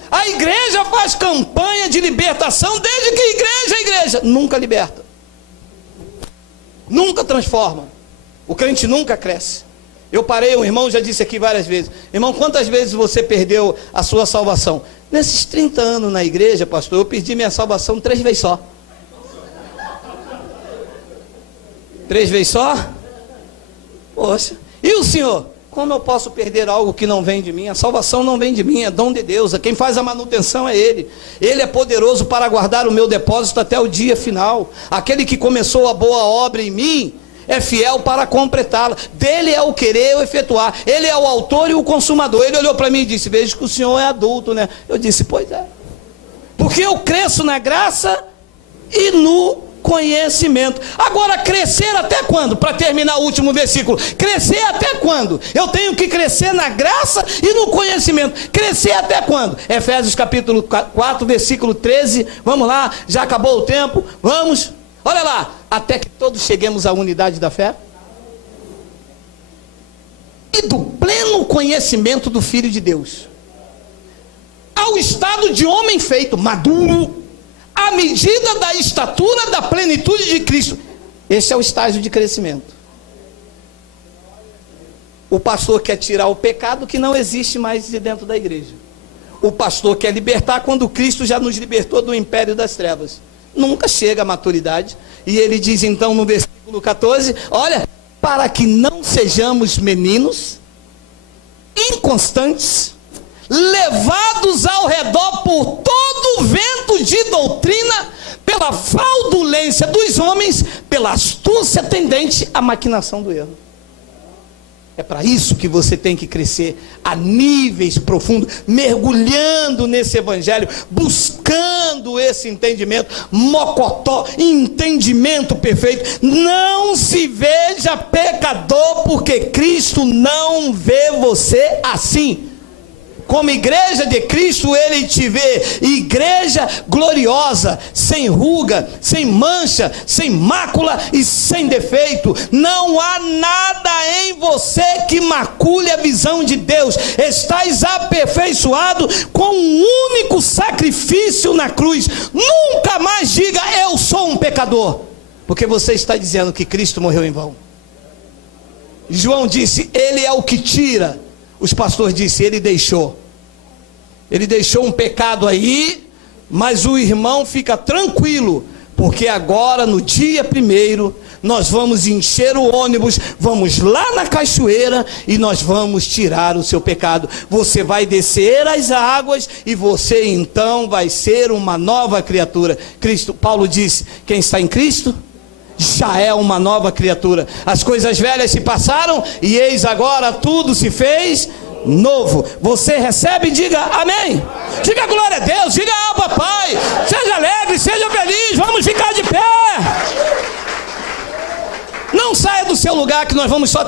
A igreja faz campanha de libertação desde que igreja é igreja. Nunca liberta. Nunca transforma. O crente nunca cresce. Eu parei, um irmão já disse aqui várias vezes: irmão, quantas vezes você perdeu a sua salvação? Nesses 30 anos na igreja, pastor, eu perdi minha salvação 3 vezes só. 3 vezes só? Poxa. E o senhor? Como eu posso perder algo que não vem de mim? A salvação não vem de mim, é dom de Deus. Quem faz a manutenção é Ele. Ele é poderoso para guardar o meu depósito até o dia final. Aquele que começou a boa obra em mim é fiel para completá-la. Dele é o querer, o efetuar. Ele é o autor e o consumador. Ele olhou para mim e disse: vejo que o senhor é adulto, né? Eu disse: pois é. Porque eu cresço na graça e no conhecimento. Agora, crescer até quando? Para terminar o último versículo. Crescer até quando? Eu tenho que crescer na graça e no conhecimento. Crescer até quando? Efésios capítulo 4, versículo 13. Vamos lá, já acabou o tempo. Vamos. Olha lá. Até que todos cheguemos à unidade da fé e do pleno conhecimento do Filho de Deus, ao estado de homem feito, maduro, à medida da estatura da plenitude de Cristo. Esse é o estágio de crescimento. O pastor quer tirar o pecado que não existe mais de dentro da igreja. O pastor quer libertar quando Cristo já nos libertou do império das trevas. Nunca chega à maturidade. E ele diz então no versículo 14: olha, para que não sejamos meninos inconstantes, levados ao redor por todo o vento de doutrina, pela fraudulência dos homens, pela astúcia tendente à maquinação do erro. É para isso que você tem que crescer a níveis profundos, mergulhando nesse evangelho, buscando esse entendimento, mocotó, entendimento perfeito. Não se veja pecador, porque Cristo não vê você assim. Como igreja de Cristo, Ele te vê igreja gloriosa, sem ruga, sem mancha, sem mácula e sem defeito. Não há nada em você que macule a visão de Deus. Estás aperfeiçoado com um único sacrifício na cruz. Nunca mais diga: pecador, porque você está dizendo que Cristo morreu em vão. João disse, ele é o que tira. Os pastores disseram, ele deixou. Ele deixou um pecado aí, mas o irmão fica tranquilo, porque agora no dia 1º, nós vamos encher o ônibus, vamos lá na cachoeira e nós vamos tirar o seu pecado. Você vai descer as águas e você então vai ser uma nova criatura. Paulo disse, quem está em Cristo já é uma nova criatura. As coisas velhas se passaram e eis agora tudo se fez novo. Você recebe? Diga amém. Diga glória a Deus, diga papai. Seja alegre, seja feliz. Vamos ficar de pé. Não saia do seu lugar que nós vamos só